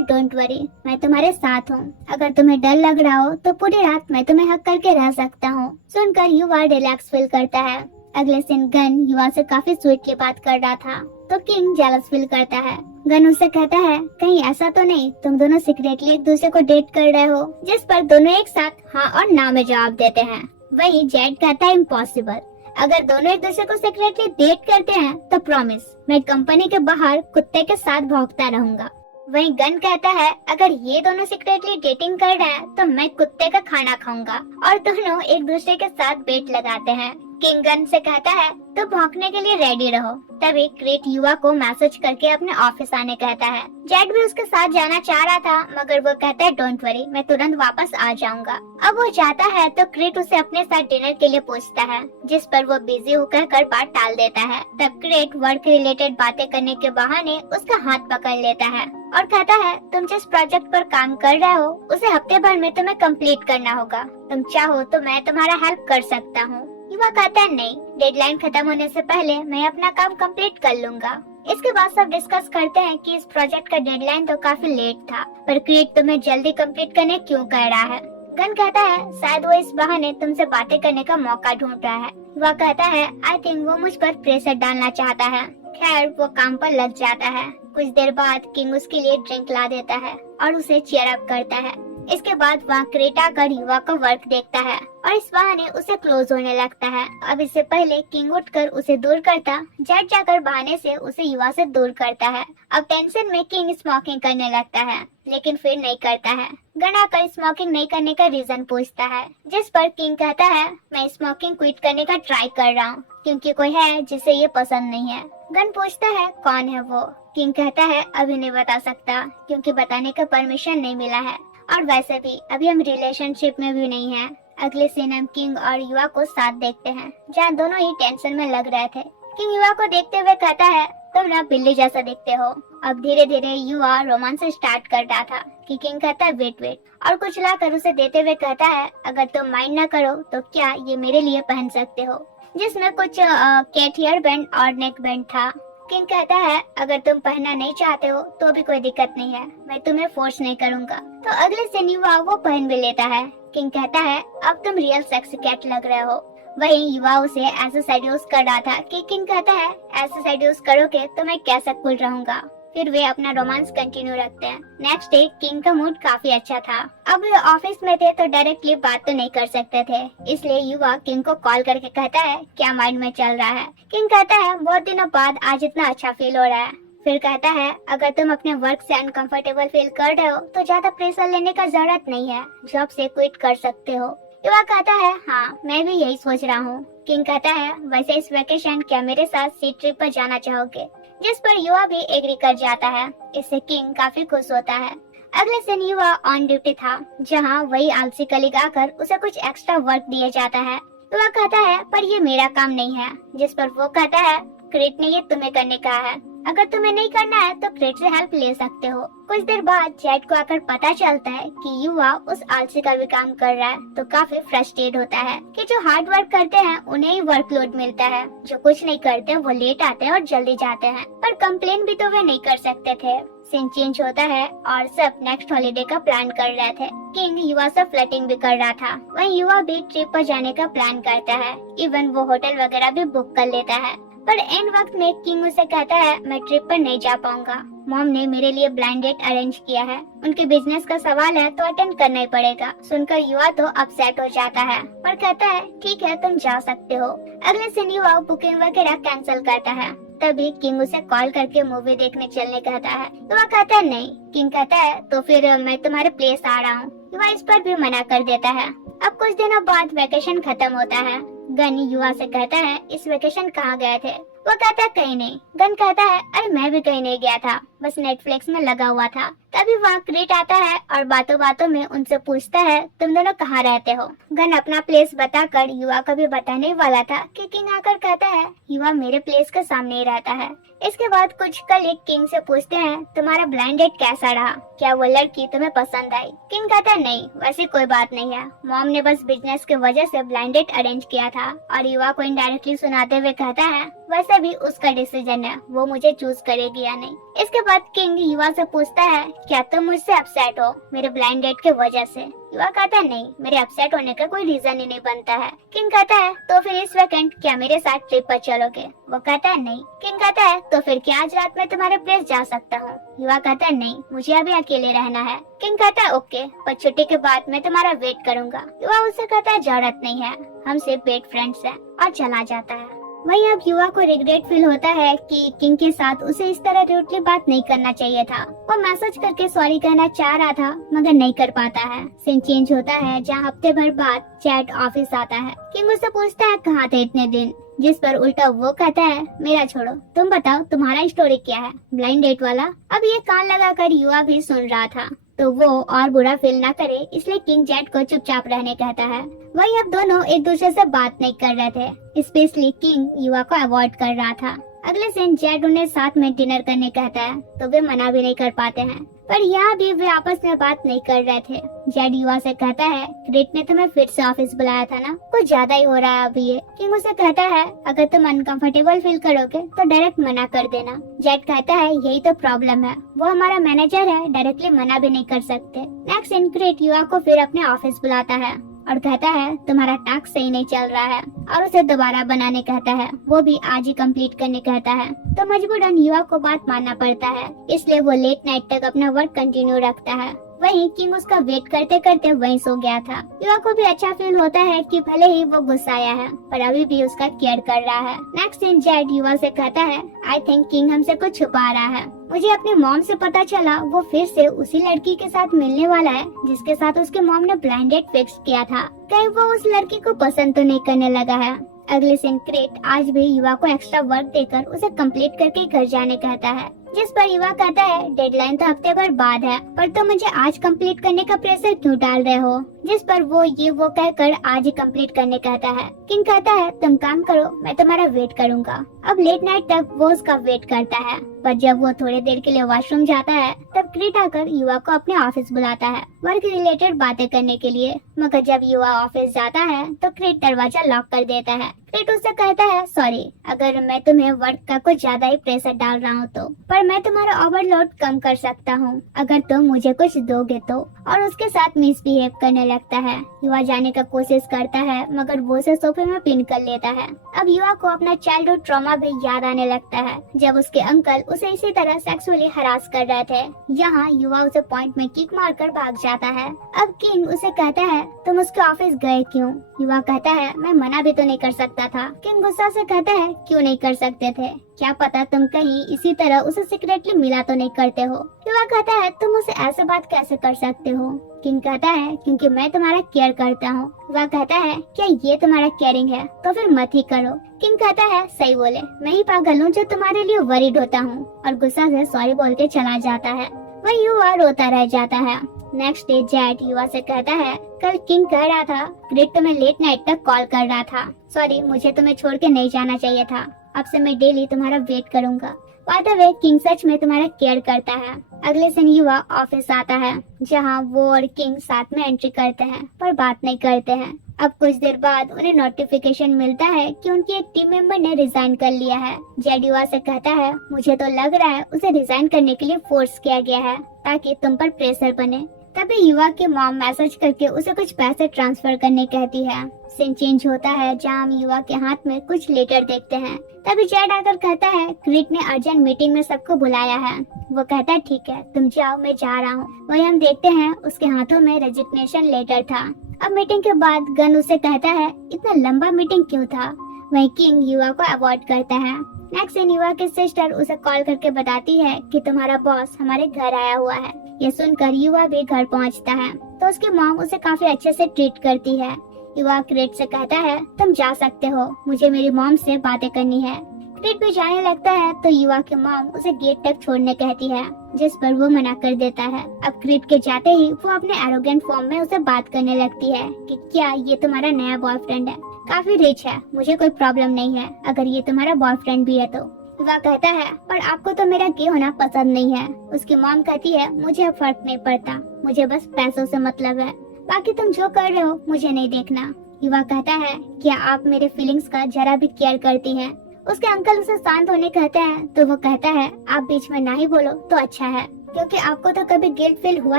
डोंट वरी, मैं तुम्हारे साथ हूँ। अगर तुम्हें डर लग रहा हो तो पूरी रात मैं तुम्हें हक करके रह सकता हूँ। सुनकर युवा रिलैक्स फील करता है। अगले दिन गन युवा से काफी स्वीटली बात कर रहा था तो किंग जेलस फील करता है। गन उससे कहता है, कहीं ऐसा तो नहीं तुम दोनों सीक्रेटली एक दूसरे को डेट कर रहे हो? जिस पर दोनों एक साथ हाँ और ना में जवाब देते हैं। वही जेट कहता है, इम्पॉसिबल, अगर दोनों एक दूसरे को सीक्रेटली डेट करते हैं तो प्रॉमिस मैं कंपनी के बाहर कुत्ते के साथ भौंकता रहूंगा। वही गन कहता है, अगर ये दोनों सीक्रेटली डेटिंग कर रहे हैं तो मैं कुत्ते का खाना खाऊंगा। और दोनों एक दूसरे के साथ बेट लगाते हैं। किंग गन से कहता है, तो भौंकने के लिए रेडी रहो। तभी क्रिट युवा को मैसेज करके अपने ऑफिस आने कहता है। जेट भी उसके साथ जाना चाह रहा था, मगर वो कहता है, डोंट वरी, मैं तुरंत वापस आ जाऊंगा। अब वो जाता है तो क्रिट उसे अपने साथ डिनर के लिए पूछता है, जिस पर वो बिजी होकर बात टाल देता है। तब क्रिट वर्क रिलेटेड बातें करने के बहाने उसका हाथ पकड़ लेता है और कहता है, तुम जिस प्रोजेक्ट पर काम कर रहे हो उसे हफ्ते भर में तुम्हें कंप्लीट करना होगा। तुम चाहो तो मैं तुम्हारा हेल्प कर सकता हूँ। युवा कहता है, नहीं, डेडलाइन खत्म होने से पहले मैं अपना काम कंप्लीट कर लूंगा। इसके बाद सब डिस्कस करते हैं कि इस प्रोजेक्ट का डेडलाइन तो काफी लेट था, पर क्रिट तुम्हें जल्दी कंप्लीट करने क्यों कह रहा है? गन कहता है, शायद वो इस बहाने तुमसे बातें करने का मौका ढूंढ रहा है। युवा कहता है, आई थिंक वो मुझ पर प्रेशर डालना चाहता है। खैर वो काम पर लग जाता है। कुछ देर बाद किंग उसके लिए ड्रिंक ला देता है और उसे चीयर अप करता है। इसके बाद वहाँ क्रिट आकर युवा का वर्क देखता है और इस बहाने उसे क्लोज होने लगता है। अब इससे पहले किंग उठकर उसे दूर करता, जेट जाकर बहाने से उसे युवा से दूर करता है। अब टेंशन में किंग स्मोकिंग करने लगता है, लेकिन फिर नहीं करता है। गन आकर स्मोकिंग नहीं करने का रीजन पूछता है, जिस पर किंग कहता है, मैं स्मोकिंग क्विट करने का ट्राई कर रहा हूँ क्योंकि कोई है जिसे ये पसंद नहीं है। गन पूछता है, कौन है वो? किंग कहता है, अभी नहीं बता सकता क्योंकि बताने का परमिशन नहीं मिला है, और वैसे भी अभी हम रिलेशनशिप में भी नहीं हैं। अगले सीन हम किंग और युवा को साथ देखते हैं, जहाँ दोनों ही टेंशन में लग रहे थे। किंग युवा को देखते हुए कहता है, तुम ना बिल्ली जैसा दिखते हो। अब धीरे धीरे युवा रोमांस स्टार्ट कर रहा था कि किंग कहता है, वेट वेट, और कुछ लाकर उसे देते हुए कहता है, अगर तुम माइंड न करो तो क्या ये मेरे लिए पहन सकते हो? जिसमें कुछ कैट हेयर बैंड और नेक बैंड था। किंग कहता है, अगर तुम पहनना नहीं चाहते हो तो भी कोई दिक्कत नहीं है, मैं तुम्हें फोर्स नहीं करूंगा। तो अगले दिन युवा वो पहन भी लेता है। किंग कहता है, अब तुम रियल सेक्सी कैट लग रहे हो। वही युवा उसे ऐसे सेड्यूस कर रहा था कि किंग कहता है, ऐसे सेड्यूस करोगे तो मैं कैसा कूल रहूंगा। फिर वे अपना रोमांस कंटिन्यू रखते हैं। नेक्स्ट डे किंग का मूड काफी अच्छा था। अब वे ऑफिस में थे तो डायरेक्टली बात तो नहीं कर सकते थे, इसलिए युवा किंग को कॉल करके कहता है, क्या माइंड में चल रहा है? किंग कहता है, बहुत दिनों बाद आज इतना अच्छा फील हो रहा है। फिर कहता है, अगर तुम अपने वर्क से अनकंफर्टेबल फील कर रहे हो तो ज्यादा प्रेशर लेने का जरूरत नहीं है, जॉब से क्विट कर सकते हो। युवा कहता है हाँ मैं भी यही सोच रहा हूँ। किंग कहता है वैसे इस वेकेशन क्या मेरे साथ सी ट्रिप पर जाना चाहोगे, जिस पर युवा भी एग्री कर जाता है। इससे किंग काफी खुश होता है। अगले दिन युवा ऑन ड्यूटी था, जहाँ वही आलसी कलीग आकर उसे कुछ एक्स्ट्रा वर्क दिया जाता है। युवा कहता है पर ये मेरा काम नहीं है, जिस पर वो कहता है क्रिट ने ये तुम्हें करने कहा है, अगर तुम्हें नहीं करना है तो क्रिट से हेल्प ले सकते हो। कुछ देर बाद जेट को आकर पता चलता है कि युवा उस आलसी का भी काम कर रहा है, तो काफी फ्रस्ट्रेट होता है कि जो हार्ड वर्क करते हैं उन्हें ही वर्कलोड मिलता है, जो कुछ नहीं करते वो लेट आते हैं और जल्दी जाते हैं। पर कंप्लेन भी तो वे नहीं कर सकते थे। सीन चेंज होता है और सब नेक्स्ट हॉलीडे का प्लान कर रहे थे। किंग युवा से फ्लर्टिंग भी कर रहा था, वहीं युवा भी ट्रिप पर जाने का प्लान करता है। इवन वो होटल वगैरह भी बुक कर लेता है। पर एंड वक्त में किंग उसे कहता है मैं ट्रिप पर नहीं जा पाऊंगा, मॉम ने मेरे लिए ब्लाइंड डेट अरेंज किया है, उनके बिजनेस का सवाल है तो अटेंड करना ही पड़ेगा। सुनकर युवा तो अपसेट हो जाता है, पर कहता है ठीक है तुम जा सकते हो। अगले दिन युवा बुकिंग वगैरह कैंसिल करता है। तभी किंग उसे कॉल करके मूवी देखने चलने कहता है। युवा कहता है नहीं। किंग कहता है तो फिर मैं तुम्हारे प्लेस आ रहा हूँ। युवा इस पर भी मना कर देता है। अब कुछ दिनों बाद वेकेशन खत्म होता है। गन युवा से कहता है इस वेकेशन कहाँ गए थे। वो कहता है कहीं नहीं। गन कहता है अरे मैं भी कहीं नहीं गया था, बस नेटफ्लिक्स में लगा हुआ था। तभी वहाँ क्रिट आता है और बातों बातों में उनसे पूछता है तुम दोनों कहाँ रहते हो। गन अपना प्लेस बताकर युवा को भी बताने वाला था कि किंग आकर कहता है युवा मेरे प्लेस के सामने ही रहता है। इसके बाद कुछ कलीग किंग से पूछते हैं तुम्हारा ब्लाइंड डेट कैसा रहा, क्या वो लड़की तुम्हें पसंद आई। किंग कहता है नहीं वैसी कोई बात नहीं है, मॉम ने बस बिजनेस की वजह से ब्लाइंड डेट अरेंज किया था। और युवा को इनडायरेक्टली सुनाते हुए कहता है वैसे भी उसका डिसीजन है, वो मुझे चूज करेगी या नहीं। इसके बाद किंग युवा से पूछता है क्या तुम मुझसे अपसेट हो मेरे ब्लाइंड डेट के वजह से। युवा कहता है नहीं, मेरे अपसेट होने का कोई रीजन ही नहीं बनता है। किंग कहता है तो फिर इस वीकेंड क्या मेरे साथ ट्रिप पर चलोगे। वो कहता है नहीं। किंग कहता है तो फिर क्या आज रात में तुम्हारे प्लेस जा सकता हूँ। युवा कहता है नहीं, मुझे अभी अकेले रहना है। किंग कहता है ओके, पर छुट्टी के बाद मैं तुम्हारा वेट करूंगा। युवा उससे कहता है जरूरत नहीं है, हम सिर्फ बेस्ट फ्रेंड्स हैं, और चला जाता है। वहीं अब युवा को रिग्रेट फील होता है कि किंग के साथ उसे इस तरह रूडली बात नहीं करना चाहिए था। वो मैसेज करके सॉरी कहना चाह रहा था मगर नहीं कर पाता है। सीन चेंज होता है जहाँ हफ्ते भर बाद चैट ऑफिस आता है। किंग उससे पूछता है कहाँ थे इतने दिन, जिस पर उल्टा वो कहता है मेरा छोड़ो, तुम बताओ तुम्हारा स्टोरी क्या है, ब्लाइंड डेट वाला। अब ये कान लगाकर युवा भी सुन रहा था, तो वो और बुरा फील ना करे इसलिए किंग जेट को चुपचाप रहने कहता है। वहीं अब दोनों एक दूसरे से बात नहीं कर रहे थे, स्पेशली किंग युवा को अवॉइड कर रहा था। अगले दिन जेट उन्हें साथ में डिनर करने कहता है, तो वे मना भी नहीं कर पाते हैं। पर यहाँ भी वे आपस में बात नहीं कर रहे थे। जेड युवा से कहता है क्रिट ने तुम्हें फिर से ऑफिस बुलाया था ना, कुछ ज्यादा ही हो रहा है अभी ये। किंग उसे कहता है अगर तुम अनकंफर्टेबल फील करोगे तो डायरेक्ट मना कर देना। जेड कहता है यही तो प्रॉब्लम है, वो हमारा मैनेजर है, डायरेक्टली मना भी नहीं कर सकते। नेक्स्ट इन क्रिट युवा को फिर अपने ऑफिस बुलाता है और कहता है तुम्हारा टास्क सही नहीं चल रहा है, और उसे दोबारा बनाने कहता है, वो भी आज ही कंप्लीट करने कहता है। तो मजबूरन युवा को बात मानना पड़ता है, इसलिए वो लेट नाइट तक अपना वर्क कंटिन्यू रखता है। वहीं किंग उसका वेट करते करते वहीं सो गया था। युवा को भी अच्छा फील होता है कि भले ही वो गुस्साया है पर अभी भी उसका केयर कर रहा है। नेक्स्ट दिन जेड युवा से कहता है आई थिंक किंग हमसे कुछ छुपा रहा है। मुझे अपने मॉम से पता चला वो फिर से उसी लड़की के साथ मिलने वाला है जिसके साथ उसके मॉम ने ब्लाइंड डेट फिक्स किया था। कहीं वो उस लड़की को पसंद तो नहीं करने लगा है। अगले दिन क्रिट आज भी युवा को एक्स्ट्रा वर्क देकर उसे कंप्लीट करके घर जाने कहता है, जिस पर युवा कहता है डेडलाइन तो हफ्ते भर बाद है, पर तुम मुझे आज कंप्लीट करने का प्रेशर क्यों डाल रहे हो। जिस पर वो कहकर आज ही कंप्लीट करने कहता है। किंग कहता है तुम काम करो, मैं तुम्हारा वेट करूंगा। अब लेट नाइट तक वो उसका वेट करता है, पर जब वो थोड़ी देर के लिए वॉशरूम जाता है तब क्रिट आकर युवा को अपने ऑफिस बुलाता है वर्क रिलेटेड बातें करने के लिए। मगर जब युवा ऑफिस जाता है तो क्रिट दरवाजा लॉक कर देता है। क्रिट उससे कहता है सॉरी अगर मैं तुम्हें वर्क का कुछ ज्यादा ही प्रेशर डाल रहा हूँ तो, पर मैं तुम्हारा ओवरलोड कम कर सकता हूँ अगर तुम मुझे कुछ दोगे तो। और उसके साथ मिसबिहेव करने लगता है। युवा जाने का कोशिश करता है मगर वो उसे सोफे में पिन कर लेता है। अब युवा को अपना चाइल्डहुड ट्रॉमा भी याद आने लगता है जब उसके अंकल उसे इसी तरह सेक्सुअली हरास कर रहे थे। यहाँ युवा उसे पॉइंट में किक मारकर भाग जाता है। अब किंग उसे कहता है तुम उसके ऑफिस गए क्यों। युवा कहता है मैं मना भी तो नहीं कर सकता सकता था। किंग गुस्सा से कहता है क्यों नहीं कर सकते थे, क्या पता तुम कहीं इसी तरह उसे सीक्रेटली मिला तो नहीं करते हो। युवा कहता है तुम उसे ऐसे बात कैसे कर सकते हो। किंग कहता है क्योंकि मैं तुम्हारा केयर करता हूँ। युवा कहता है क्या ये तुम्हारा केयरिंग है, तो फिर मत ही करो। किंग कहता है सही बोले, मैं ही पागल हूँ जो तुम्हारे लिए वरीड होता हूँ, और गुस्सा से सॉरी बोल के चला जाता है। वही युवा रोता रह जाता है। नेक्स्ट डे जेट युवा से कहता है कल किंग कह रहा था ग्रेट तुम्हें लेट नाइट तक कॉल कर रहा था। सॉरी, मुझे तुम्हें छोड़ के नहीं जाना चाहिए था। अब से मैं डेली तुम्हारा वेट करूंगा। बाय द वे, किंग सच में तुम्हारा केयर करता है। अगले दिन युवा ऑफिस आता है जहां वो और किंग साथ में एंट्री करते हैं पर बात नहीं करते हैं। अब कुछ देर बाद उन्हें नोटिफिकेशन मिलता है कि उनके एक टीम मेंबर ने रिजाइन कर लिया है। जेड युवा से कहता है मुझे तो लग रहा है उसे रिजाइन करने के लिए फोर्स किया गया है ताकि तुम पर प्रेशर बने। तभी युवा की मॉम मैसेज करके उसे कुछ पैसे ट्रांसफर करने कहती है। सीन चेंज होता है जहां हम युवा के हाथ में कुछ लेटर देखते हैं। तभी जेड आकर कहता है क्रीट ने अर्जेंट मीटिंग में सबको बुलाया है। वो कहता है ठीक है तुम जाओ, मैं जा रहा हूँ। वही हम देखते हैं उसके हाथों में रेजिग्नेशन लेटर था। अब मीटिंग के बाद गन उसे कहता है इतना लंबा मीटिंग क्यों था। वही किंग युवा को अवॉइड करता है। नेक्स्ट दिन युवा की सिस्टर उसे कॉल करके बताती है कि तुम्हारा बॉस हमारे घर आया हुआ है। ये सुनकर युवा भी घर पहुंचता है तो उसकी मॉम उसे काफी अच्छे से ट्रीट करती है। युवा क्रेट से कहता है तुम जा सकते हो, मुझे मेरी मॉम से बातें करनी है। क्रेट भी जाने लगता है तो युवा की मॉम उसे गेट तक छोड़ने कहती है, जिस पर वो मना कर देता है। अब क्रेट के जाते ही वो अपने एरोगेंट फॉर्म में उसे बात करने लगती है कि क्या ये तुम्हारा नया बॉयफ्रेंड है, काफी रिच है, मुझे कोई प्रॉब्लम नहीं है अगर ये तुम्हारा बॉयफ्रेंड भी है तो। युवा कहता है पर आपको तो मेरा गे होना पसंद नहीं है। उसकी मॉम कहती है मुझे अब फर्क नहीं पड़ता, मुझे बस पैसों से मतलब है, बाकी तुम जो कर रहे हो मुझे नहीं देखना। युवा कहता है क्या आप मेरे फीलिंग्स का जरा भी केयर करती हैं? उसके अंकल उसे शांत होने कहते हैं तो वो कहता है आप बीच में ना ही बोलो तो अच्छा है, क्योंकि आपको तो कभी गिल्ट फील हुआ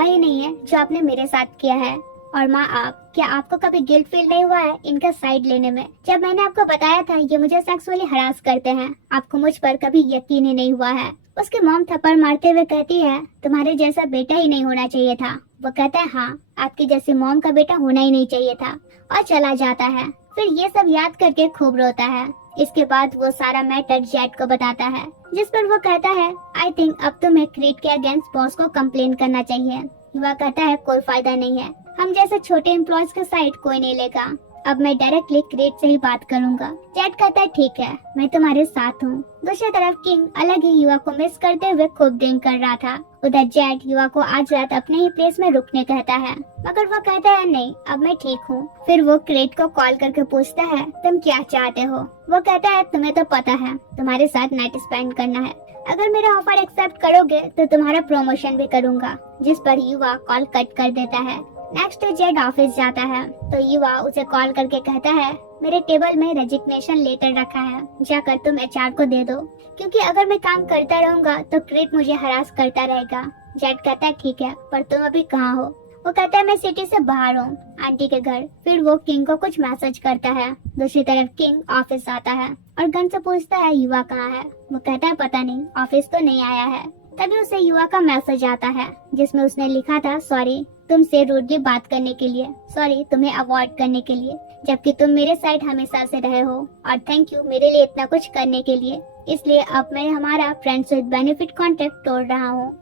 ही नहीं है जो आपने मेरे साथ किया है। और माँ आप, क्या आपको कभी गिल्ट फील नहीं हुआ है इनका साइड लेने में? जब मैंने आपको बताया था ये मुझे सेक्सुअली हरास करते हैं, आपको मुझ पर कभी यकीन ही नहीं हुआ है। उसकी मॉम थप्पड़ मारते हुए कहती है तुम्हारे जैसा बेटा ही नहीं होना चाहिए था। वो कहता है हाँ, आपकी जैसी मॉम का बेटा होना ही नहीं चाहिए था, और चला जाता है। फिर ये सब याद करके खूब रोता है। इसके बाद वो सारा मैटर जेट को बताता है, जिस पर वो कहता है आई थिंक अब तुम्हें क्रीट के अगेंस्ट बॉस को कंप्लेन करना चाहिए। युवा कहता है कोई फायदा नहीं है, हम जैसे छोटे एम्प्लॉयज का साइड कोई नहीं लेगा, अब मैं डायरेक्टली क्रेट से ही बात करूंगा। जेट कहता है ठीक है, मैं तुम्हारे साथ हूँ। दूसरी तरफ किंग अलग ही युवा को मिस करते हुए खूब ड्रिंक कर रहा था। उधर जेट युवा को आज रात अपने ही प्लेस में रुकने कहता है, मगर वो कहता है नहीं अब मैं ठीक हूँ। फिर वो क्रेट को कॉल करके पूछता है तुम क्या चाहते हो। वो कहता है तुम्हें तो पता है तुम्हारे साथ नाइट स्पेंड करना है, अगर मेरा ऑफर एक्सेप्ट करोगे तो तुम्हारा प्रमोशन भी करूंगा। जिस पर युवा कॉल कट कर देता है। नेक्स्ट डे जेड ऑफिस जाता है तो युवा उसे कॉल करके कहता है मेरे टेबल में रेजिग्नेशन लेटर रखा है, जाकर तुम एचआर को दे दो, क्योंकि अगर मैं काम करता रहूंगा तो क्रेट मुझे हरास करता रहेगा। जेड कहता है ठीक है, पर तुम अभी कहाँ हो? वो कहता है मैं सिटी से बाहर हूँ, आंटी के घर। फिर वो किंग को कुछ मैसेज करता है। दूसरी तरफ किंग ऑफिस आता है और गन से पूछता है युवा कहाँ है। वो कहता है पता नहीं, ऑफिस तो नहीं आया है। तभी उसे युवा का मैसेज आता है जिसमें उसने लिखा था सॉरी तुमसे रूडली बात करने के लिए, सॉरी तुम्हें अवॉइड करने के लिए, जबकि तुम मेरे साइड हमेशा से रहे हो, और थैंक यू मेरे लिए इतना कुछ करने के लिए। इसलिए अब मैं हमारा फ्रेंड्स विद बेनिफिट कॉन्ट्रैक्ट तोड़ रहा हूँ।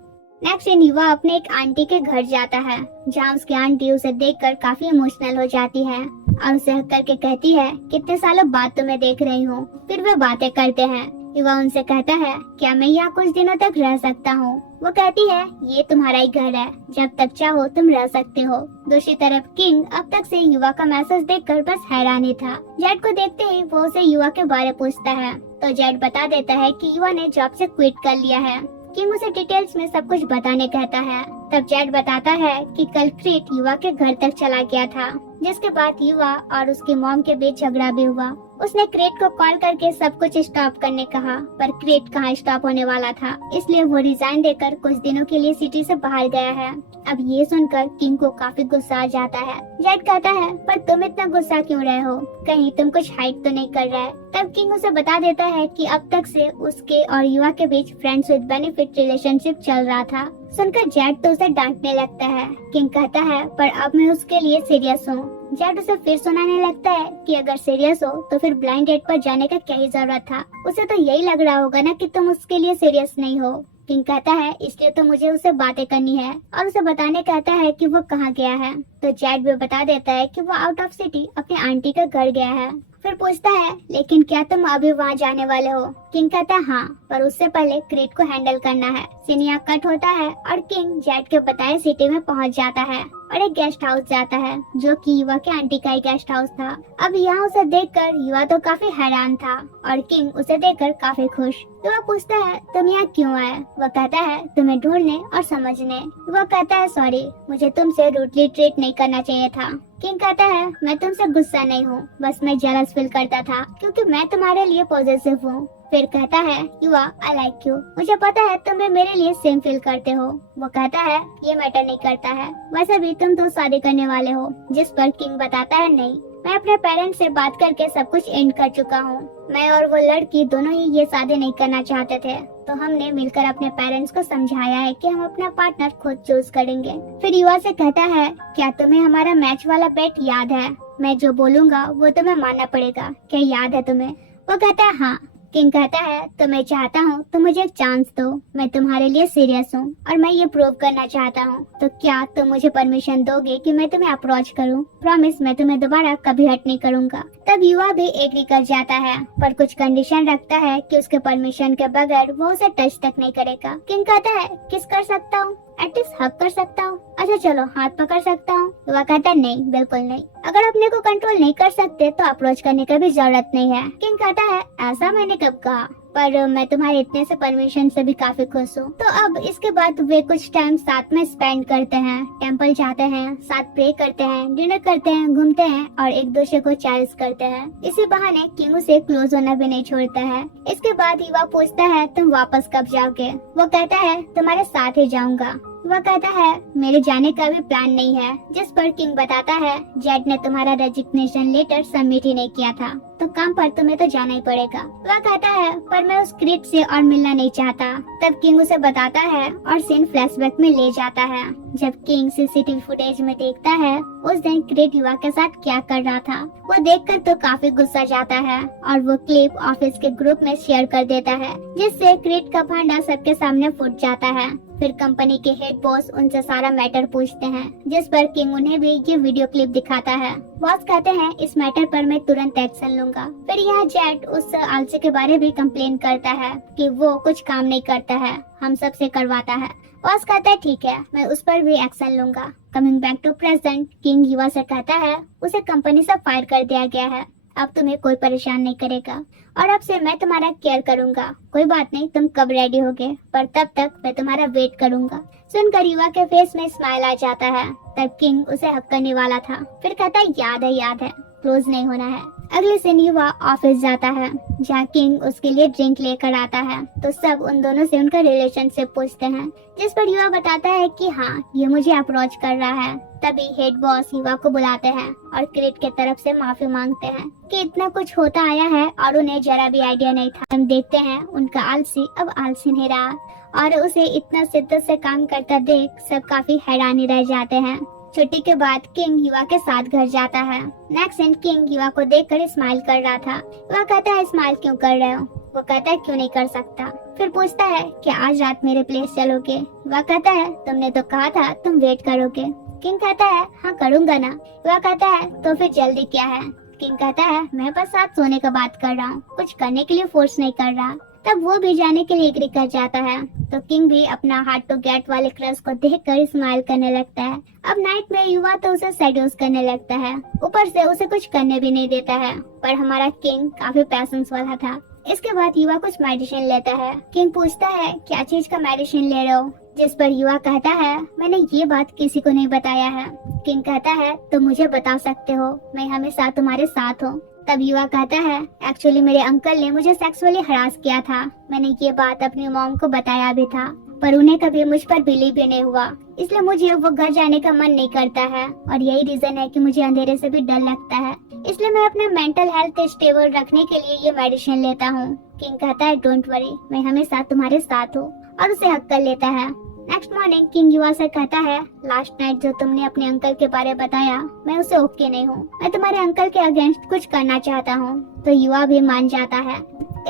नेक्स्ट दिन युवा अपने एक आंटी के घर जाता है जहाँ उसकी आंटी उसे देखकर काफी इमोशनल हो जाती है और उसे हक करके कहती है कितने सालों बाद तुम्हें देख रही हूँ। फिर वे बातें करते हैं। युवा उनसे कहता है क्या मैं यहाँ कुछ दिनों तक रह सकता हूँ? वो कहती है ये तुम्हारा ही घर है, जब तक चाहो तुम रह सकते हो। दूसरी तरफ किंग अब तक से युवा का मैसेज देखकर बस हैरान ही था। जेड को देखते ही वो उसे युवा के बारे पूछता है तो जेड बता देता है कि युवा ने जॉब से क्विट कर लिया है। किंग उसे डिटेल्स में सब कुछ बताने कहता है। तब जेड बताता है कि कल क्रेट युवा के घर तक चला गया था, जिसके बाद युवा और उसकी मॉम के बीच झगड़ा भी हुआ। उसने क्रेट को कॉल करके सब कुछ स्टॉप करने कहा, पर क्रेट कहाँ स्टॉप होने वाला था, इसलिए वो रिजाइन देकर कुछ दिनों के लिए सिटी से बाहर गया है। अब ये सुनकर किंग को काफी गुस्सा आ जाता है। जेड कहता है पर तुम इतना गुस्सा क्यों रहे हो, कहीं तुम कुछ हाइड तो नहीं कर रहा है? तब किंग उसे बता देता है कि अब तक से उसके और युवा के बीच फ्रेंड्स विद बेनिफिट रिलेशनशिप चल रहा था। सुनकर जेड तो उसे डांटने लगता है। किंग कहता है पर अब मैं उसके लिए सीरियस हूँ, जेट उसे फिर सुनाने लगता है कि अगर सीरियस हो तो फिर ब्लाइंड डेट पर जाने का क्या ही जरूरत था। उसे तो यही लग रहा होगा ना कि तुम उसके लिए सीरियस नहीं हो। किंग कहता है इसलिए तो मुझे उससे बातें करनी है और उसे बताने कहता है कि वो कहाँ गया है। तो जेट भी बता देता है कि वो आउट ऑफ सिटी अपनी आंटी के घर गया है। फिर पूछता है लेकिन क्या तुम अभी वहाँ जाने वाले हो? किंग कहता है हाँ, पर उससे पहले क्रेट को हैंडल करना है। सीन यहाँ कट होता है और किंग जेट के बताए सिटी में पहुँच जाता है और एक गेस्ट हाउस जाता है जो कि युवा के आंटी का ही गेस्ट हाउस था। अब यहाँ उसे देखकर युवा तो काफी हैरान था और किंग उसे देखकर काफी खुश। युवा पूछता है तुम यहाँ क्यों आए? वो कहता है तुम्हें ढूंढने और समझने। युवा कहता है सॉरी, मुझे तुमसे रूडली ट्रीट नहीं करना चाहिए था। किंग कहता है मैं तुमसे गुस्सा नहीं हूँ, बस मैं जेलस फील करता था क्योंकि मैं तुम्हारे लिए पॉजिटिव हूँ। फिर कहता है युवा आई लाइक यू, मुझे पता है तुम भी मेरे लिए सेम फील करते हो। वो कहता है ये मैटर नहीं करता है, वैसे भी तुम तो शादी करने वाले हो। जिस पर किंग बताता है नहीं, मैं अपने पेरेंट्स से बात करके सब कुछ एंड कर चुका हूँ। मैं और वो लड़की दोनों ही ये शादी नहीं करना चाहते थे, तो हमने मिलकर अपने पेरेंट्स को समझाया है कि हम अपना पार्टनर खुद चूज करेंगे। फिर युवा से कहता है क्या तुम्हें हमारा मैच वाला बेट याद है? मैं जो बोलूँगा वो तुम्हें मानना पड़ेगा, क्या याद है तुम्हें? वो कहता है हाँ। किंग कहता है तो मैं चाहता हूँ तो मुझे एक चांस दो, मैं तुम्हारे लिए सीरियस हूँ और मैं ये प्रूव करना चाहता हूँ। तो क्या तुम मुझे परमिशन दोगे कि मैं तुम्हें अप्रोच करूँ? प्रॉमिस मैं तुम्हें दोबारा कभी हर्ट नहीं करूँगा। तब युवा भी एग्री कर जाता है, पर कुछ कंडीशन रखता है कि उसके परमिशन के बगैर वो उसे टच तक नहीं करेगा। किंग कहता है किस कर सकता हूँ? एटलीस्ट हक कर सकता हूँ? अच्छा चलो हाथ पकड़ सकता हूँ? युवा कहता है नहीं, बिल्कुल नहीं। अगर अपने को कंट्रोल नहीं कर सकते तो अप्रोच करने की भी जरूरत नहीं है। किंग कहता है ऐसा मैंने कब कहा, पर मैं तुम्हारे इतने से परमिशन से भी काफी खुश हूँ। तो अब इसके बाद वे कुछ टाइम साथ में स्पेंड करते हैं, टेम्पल जाते हैं, साथ प्रे करते हैं, डिनर करते हैं, घूमते हैं और एक दूसरे को चैरिश करते हैं। इसी बहाने किंग उसे क्लोज होना भी नहीं छोड़ता है। इसके बाद युवा पूछता है तुम वापस कब जाओगे? वो कहता है तुम्हारे साथ ही जाऊंगा। वह कहता है मेरे जाने का भी प्लान नहीं है। जिस पर किंग बताता है जेट ने तुम्हारा रेजिग्नेशन लेटर सबमिट ही नहीं किया था, तो काम पर तुम्हें तो जाना ही पड़ेगा। वह कहता है पर मैं उस क्रिट से और मिलना नहीं चाहता। तब किंग उसे बताता है और सीन फ्लैशबैक में ले जाता है जब किंग सीसीटीवी फुटेज में देखता है उस दिन क्रिट युवा के साथ क्या कर रहा था। वो देखकर तो काफी गुस्सा जाता है और वो क्लिप ऑफिस के ग्रुप में शेयर कर देता है, जिससे क्रिट का भांडा सबके सामने फूट जाता है। फिर कंपनी के हेड बॉस उनसे सारा मैटर पूछते हैं, जिस पर किंग उन्हें भी ये वीडियो क्लिप दिखाता है। बॉस कहते हैं इस मैटर पर मैं तुरंत एक्शन लूंगा। फिर यहाँ जेट उस आलसी के बारे में कंप्लेन करता है कि वो कुछ काम नहीं करता है, हम सबसे करवाता है। बॉस कहता है ठीक है, मैं उस पर भी एक्शन लूंगा। Coming back to present, king युवा से कहता है उसे कंपनी से फायर कर दिया गया है, अब तुम्हें कोई परेशान नहीं करेगा और अब से मैं तुम्हारा केयर करूंगा। कोई बात नहीं, तुम कब रेडी होगे, पर तब तक मैं तुम्हारा वेट करूंगा। सुनकर युवा के फेस में स्माइल आ जाता है। तब किंग उसे हक करने वाला था, फिर कहता है याद है, क्लोज नहीं होना है। अगले दिन युवा ऑफिस जाता है जहाँ किंग उसके लिए ड्रिंक लेकर आता है, तो सब उन दोनों से उनका रिलेशनशिप पूछते हैं, जिस पर युवा बताता है कि हाँ ये मुझे अप्रोच कर रहा है। तभी हेड बॉस युवा को बुलाते हैं और क्रिट के तरफ से माफी मांगते हैं कि इतना कुछ होता आया है और उन्हें जरा भी आइडिया नहीं था। हम देखते हैं उनका आलसी अब आलसी नहीं रहा और उसे इतना शिद्दत से काम करता देख सब काफी हैरानी रह जाते हैं। छुट्टी के बाद किंग युवा के साथ घर जाता है। नेक्स्ट सीन किंग युवा को देखकर स्माइल कर रहा था। युवा कहता है स्माइल क्यों कर रहे हो? वो कहता है क्यों नहीं कर सकता। फिर पूछता है कि आज रात मेरे प्लेस चलोगे? युवा कहता है तुमने तो कहा था तुम वेट करोगे। किंग कहता है हाँ करूँगा ना। युवा कहता है तो फिर जल्दी क्या है? किंग कहता है मैं बस साथ सोने का बात कर रहा हूँ, कुछ करने के लिए फोर्स नहीं कर रहा। तब वो भी जाने के लिए एग्री कर जाता है, तो किंग भी अपना हार्ड टू गेट वाले क्रश को देखकर स्माइल करने लगता है। अब नाइट में युवा तो उसे सेड्यूस करने लगता है, ऊपर से उसे कुछ करने भी नहीं देता है। पर हमारा किंग काफी पैशंस वाला था। इसके बाद युवा कुछ मेडिसिन लेता है। किंग पूछता है क्या चीज का मेडिसिन ले रहे हो? जिस पर युवा कहता है मैंने ये बात किसी को नहीं बताया है। किंग कहता है तो मुझे बता सकते हो, मैं हमेशा तुम्हारे साथ हूँ। तब युवा कहता है एक्चुअली मेरे अंकल ने मुझे सेक्सुअली हरास किया था, मैंने ये बात अपनी मॉम को बताया भी था, पर उन्हें कभी मुझ पर बिलीव भी नहीं हुआ, इसलिए मुझे वो घर जाने का मन नहीं करता है और यही रीजन है कि मुझे अंधेरे से भी डर लगता है, इसलिए मैं अपना मेंटल हेल्थ स्टेबल रखने के लिए ये मेडिसिन लेता हूँ। किंग कहता है डोंट वरी, मैं हमेशा तुम्हारे साथ हूँ और उसे हक कर लेता है। नेक्स्ट मॉर्निंग किंग युवा से कहता है, लास्ट नाइट जो तुमने अपने अंकल के बारे में बताया, मैं उसे ओके नहीं हूँ। मैं तुम्हारे अंकल के अगेंस्ट कुछ करना चाहता हूँ। तो युवा भी मान जाता है।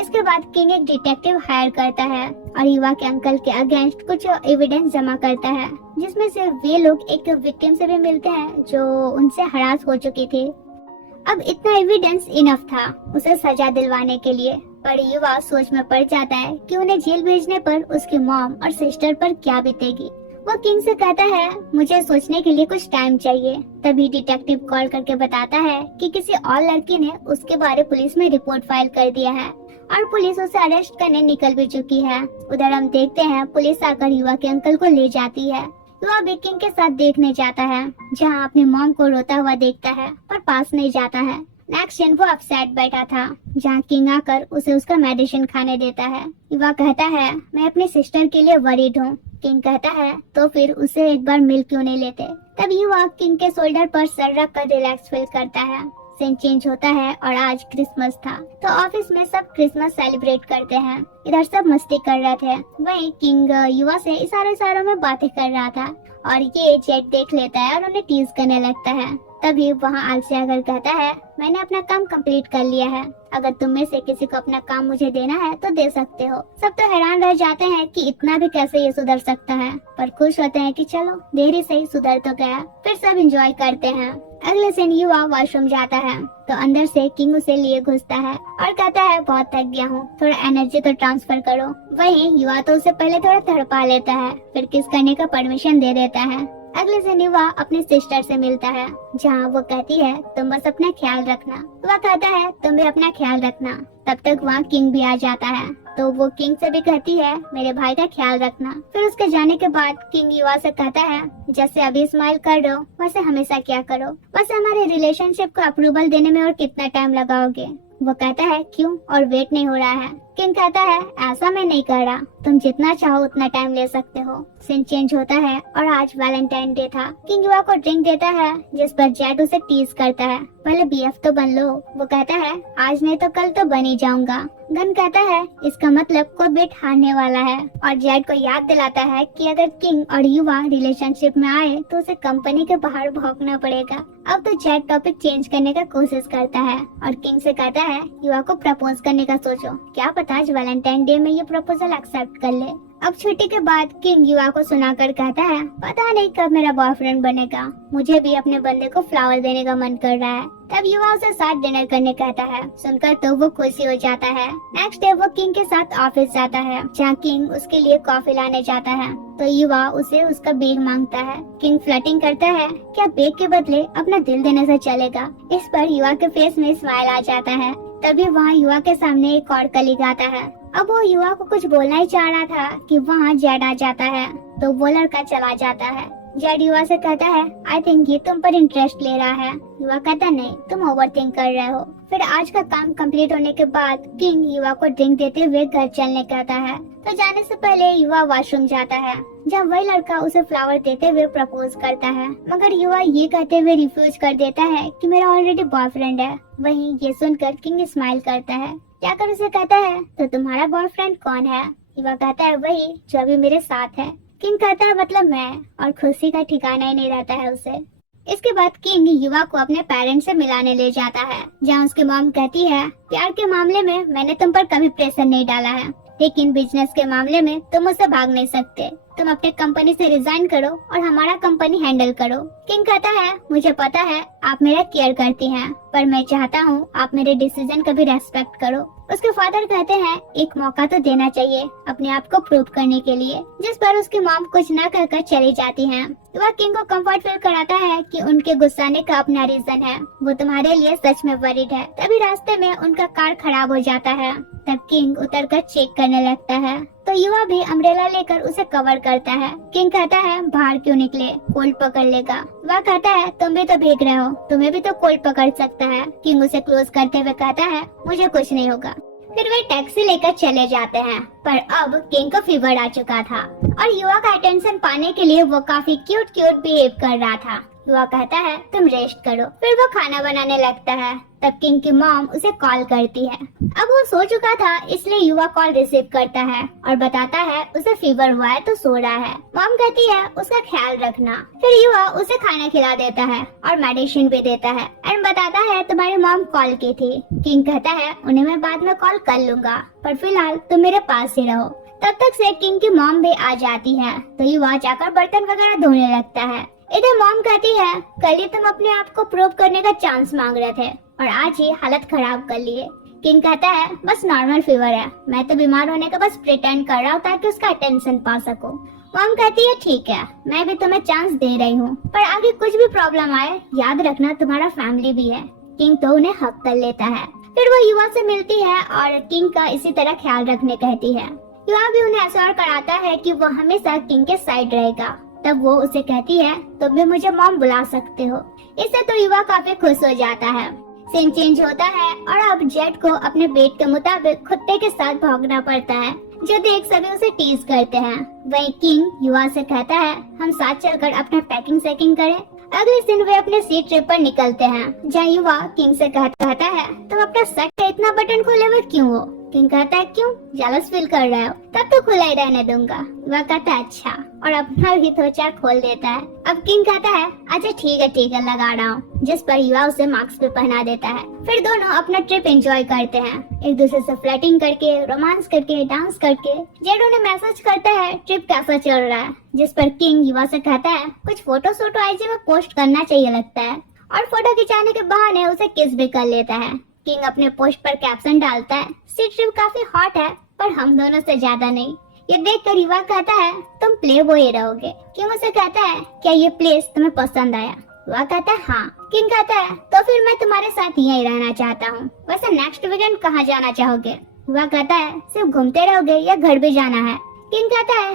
इसके बाद किंग एक डिटेक्टिव हायर करता है और युवा के अंकल के अगेंस्ट कुछ एविडेंस जमा करता है, जिसमें से वे लोग एक विक्टिम से भी मिलते हैं जो उनसे हरास हो चुकी थी। अब इतना एविडेंस इनफ था उसे सजा दिलवाने के लिए, पर युवा सोच में पड़ जाता है कि उन्हें जेल भेजने पर उसकी मॉम और सिस्टर पर क्या बीतेगी। वो किंग से कहता है, मुझे सोचने के लिए कुछ टाइम चाहिए। तभी डिटेक्टिव कॉल करके बताता है कि किसी और लड़की ने उसके बारे पुलिस में रिपोर्ट फाइल कर दिया है और पुलिस उसे अरेस्ट करने निकल भी चुकी है। उधर हम देखते हैं पुलिस आकर युवा के अंकल को ले जाती है। युवा भी किंग के साथ देखने जाता है, जहाँ अपनी मॉम को रोता हुआ देखता है पर पास नहीं जाता है। नेक्स्ट सीन वो अपसेट बैठा था, जहाँ किंग आकर उसे उसका मेडिसिन खाने देता है। युवा कहता है, मैं अपनी सिस्टर के लिए वरीड हूँ। किंग कहता है, तो फिर उसे एक बार मिल क्यों नहीं लेते। तब युवा किंग के शोल्डर पर सर रख कर रिलैक्स फील करता है। सीन चेंज होता है और आज क्रिसमस था, तो ऑफिस में सब क्रिसमस सेलिब्रेट करते हैं। इधर सब मस्ती कर रहे थे। वहीं किंग युवा से इशारों में बातें कर रहा था और ये जेट देख लेता है और उन्हें टीज करने लगता है। तभी वहाँ आलसी आकर कहता है, मैंने अपना काम कंप्लीट कर लिया है। अगर तुम में से किसी को अपना काम मुझे देना है तो दे सकते हो। सब तो हैरान रह जाते हैं कि इतना भी कैसे ये सुधर सकता है, पर खुश होते हैं कि चलो देर ही सही सुधर तो गया। फिर सब एंजॉय करते हैं। अगले दिन युवा वॉशरूम जाता है तो अंदर से किंग उसे लिए घुसता है और कहता है, बहुत थक गया हूँ, थोड़ा एनर्जी तो ट्रांसफर करो। वहीं युवा तो उसे पहले थोड़ा तड़पा लेता है, फिर किस करने का परमिशन दे देता है। अगले दिन युवा अपनी सिस्टर से मिलता है, जहाँ वो कहती है, तुम बस अपना ख्याल रखना। युवा कहता है, तुम भी अपना ख्याल रखना। तब तक वहाँ किंग भी आ जाता है, तो वो किंग से भी कहती है, मेरे भाई का ख्याल रखना। फिर उसके जाने के बाद किंग युवा से कहता है, जैसे अभी स्माइल कर रहे हो वैसे हमेशा क्या करो। वैसे हमारे रिलेशनशिप को अप्रूवल देने में और कितना टाइम लगाओगे। वो कहता है, क्यों, और वेट नहीं हो रहा है। किंग कहता है, ऐसा मैं नहीं कर रहा, तुम जितना चाहो उतना टाइम ले सकते हो। सीन चेंज होता है और आज वैलेंटाइन डे था। किंग युवा को ड्रिंक देता है, जिस पर जेड उसे टीज करता है, पहले बीएफ तो बन लो। वो कहता है, आज नहीं तो कल तो बन ही जाऊंगा। गन कहता है, इसका मतलब कोई बेट हारने वाला है, और जेड को याद दिलाता है कि अगर किंग और युवा रिलेशनशिप में आए तो उसे कंपनी के बाहर भौंकना पड़ेगा। अब तो जेड टॉपिक चेंज करने का कोशिश करता है और किंग से कहता है, युवा को प्रपोज करने का सोचो, क्या पता आज वैलेंटाइन डे में ये प्रपोजल एक्सेप्ट कर ले। अब छुट्टी के बाद किंग युवा को सुनाकर कहता है, पता नहीं कब मेरा बॉयफ्रेंड बनेगा, मुझे भी अपने बंदे को फ्लावर देने का मन कर रहा है। तब युवा उसे साथ डिनर करने कहता है। सुनकर तो वो खुशी हो जाता है। नेक्स्ट डे वो किंग के साथ ऑफिस जाता है, जहाँ किंग उसके लिए कॉफी लाने जाता है, तो युवा उसे उसका बेग मांगता है। किंग फ्लर्टिंग करता है, क्या बेग के बदले अपना दिल देने से चलेगा। इस पर युवा के फेस में स्माइल आ जाता है। तभी वहाँ युवा के सामने एक और कलीग आता है। अब वो युवा को कुछ बोलना ही चाह रहा था कि वहाँ जेड आ जाता है, तो वो लड़का चला जाता है। जेड युवा से कहता है, आई थिंक ये तुम पर इंटरेस्ट ले रहा है। युवा कहता, नहीं, तुम ओवरथिंक कर रहे हो। फिर आज का काम कंप्लीट होने के बाद किंग युवा को ड्रिंक देते हुए घर चलने कहता है। तो जाने से पहले युवा वॉशरूम जाता है, जहाँ वही लड़का उसे फ्लावर देते हुए प्रपोज करता है, मगर युवा ये कहते हुए रिफ्यूज कर देता है कि मेरा ऑलरेडी बॉयफ्रेंड है। वहीं ये सुनकर किंग स्माइल करता है, जाकर उसे कहता है, तो तुम्हारा बॉयफ्रेंड कौन है। युवा कहता है, वही जो अभी मेरे साथ है। किंग कहता है, मतलब मैं, और खुशी का ठिकाना ही नहीं रहता है उसे। इसके बाद किंग युवा को अपने पेरेंट्स से मिलाने ले जाता है, जहाँ उसकी मॉम कहती है, प्यार के मामले में मैंने तुम पर कभी प्रेशर नहीं डाला है, लेकिन बिजनेस के मामले में तुम मुझसे भाग नहीं सकते। तुम अपने कंपनी से रिजाइन करो और हमारा कंपनी हैंडल करो। किंग कहता है, मुझे पता है आप मेरा केयर करती हैं, पर मैं चाहता हूँ आप मेरे डिसीजन का भी रेस्पेक्ट करो। उसके फादर कहते हैं, एक मौका तो देना चाहिए अपने आप को प्रूव करने के लिए, जिस पर उसकी मॉम कुछ न कहकर चली जाती हैं। वह किंग को कंफर्ट फील कराता है कि उनके गुस्साने का अपना रीजन है, वो तुम्हारे लिए सच में वरीड है। तभी रास्ते में उनका कार खराब हो जाता है। तब किंग उतरकर चेक करने लगता है, तो युवा भी अम्ब्रेला लेकर उसे कवर करता है। किंग कहता है, बाहर क्यों निकले, कोल्ड पकड़ लेगा। वह कहता है, तुम भी तो भीग रहे हो, तुम्हें भी तो कोल्ड पकड़ सकता है। किंग उसे क्लोज करते हुए कहता है, मुझे कुछ नहीं होगा। फिर वे टैक्सी लेकर चले जाते हैं, पर अब किंग को फीवर आ चुका था और युवा का अटेंशन पाने के लिए वो काफी क्यूट बिहेव कर रहा था। युवा कहता है, तुम रेस्ट करो। फिर वो खाना बनाने लगता है। तब किंग की मॉम उसे कॉल करती है। अब वो सो चुका था, इसलिए युवा कॉल रिसीव करता है और बताता है उसे फीवर हुआ है तो सो रहा है। मॉम कहती है उसका ख्याल रखना। फिर युवा उसे खाना खिला देता है और मेडिसिन भी देता है एंड बताता है तुम्हारी मॉम कॉल की थी। किंग कहता है उन्हें मैं बाद में कॉल कर लूंगा, पर फिलहाल तुम मेरे पास ही रहो। तब तक से किंग की मॉम भी आ जाती है तो युवा जाकर बर्तन वगैरह धोने लगता है। इधर मॉम कहती है कल ही तुम अपने आप को प्रूव करने का चांस मांग रहे थे और आज ही हालत खराब कर लिए। किंग कहता है बस नॉर्मल फीवर है, मैं तो बीमार होने का बस प्रिटेंड कर रहा हूँ ताकि उसका अटेंशन पा सकूं। मॉम कहती है ठीक है, मैं भी तुम्हें चांस दे रही हूँ, पर आगे कुछ भी प्रॉब्लम आए याद रखना तुम्हारा फैमिली भी है। किंग तो उन्हें हक कर लेता है। फिर वो युवा से मिलती है और किंग का इसी तरह ख्याल रखने कहती है। युवा भी उन्हें एश्योर कराता है कि वो हमेशा किंग के साइड रहेगा। तब वो उसे कहती है तुम भी मुझे मॉम बुला सकते हो। इससे तो युवा काफी खुश हो जाता है। सीन चेंज होता है और अब जेट को अपने बेट के मुताबिक कुत्ते के साथ भागना पड़ता है, जो देख सभी उसे टीज करते हैं। वहीं किंग युवा से कहता है हम साथ चलकर अपना पैकिंग सेकिंग करें। अगले दिन वे अपने सी ट्रिप पर निकलते हैं, जहाँ युवा किंग से कहता है तुम अपना शर्ट का इतना बटन खोले हुए क्यों हो। किंग कहता है क्यों, जेलस फील कर रहे हो, तब तो खुला ही रहने दूंगा। वह कहता है अच्छा, और अपना भी दो चार खोल देता है। अब किंग कहता है अच्छा ठीक है लगा रहा हूँ, जिस पर युवा उसे मास्क भी पहना देता है। फिर दोनों अपना ट्रिप एंजॉय करते हैं, एक दूसरे से फ्लर्टिंग करके, रोमांस करके, डांस करके। जेड उन्हें मैसेज करता है ट्रिप कैसा चल रहा है, जिस पर किंग युवा से कहता है कुछ फोटो आईजी में पोस्ट करना चाहिए लगता है, और फोटो खिंचाने के बहाने उसे किस भी कर लेता है। किंग अपने पोस्ट पर कैप्शन डालता है सी ट्रिप काफी हॉट है, पर हम दोनों से ज्यादा नहीं। ये देखकर युवा कहता है तुम प्ले बॉय रहोगे। किंग उसे कहता है क्या ये प्लेस तुम्हें पसंद आया। युवा कहता है हाँ। किंग कहता है तो फिर मैं तुम्हारे साथ यहीं रहना चाहता हूँ। वैसे नेक्स्ट वीकेंड कहाँ जाना चाहोगे। युवा कहता है सिर्फ घूमते रहोगे या घर भी जाना है। किंग कहता है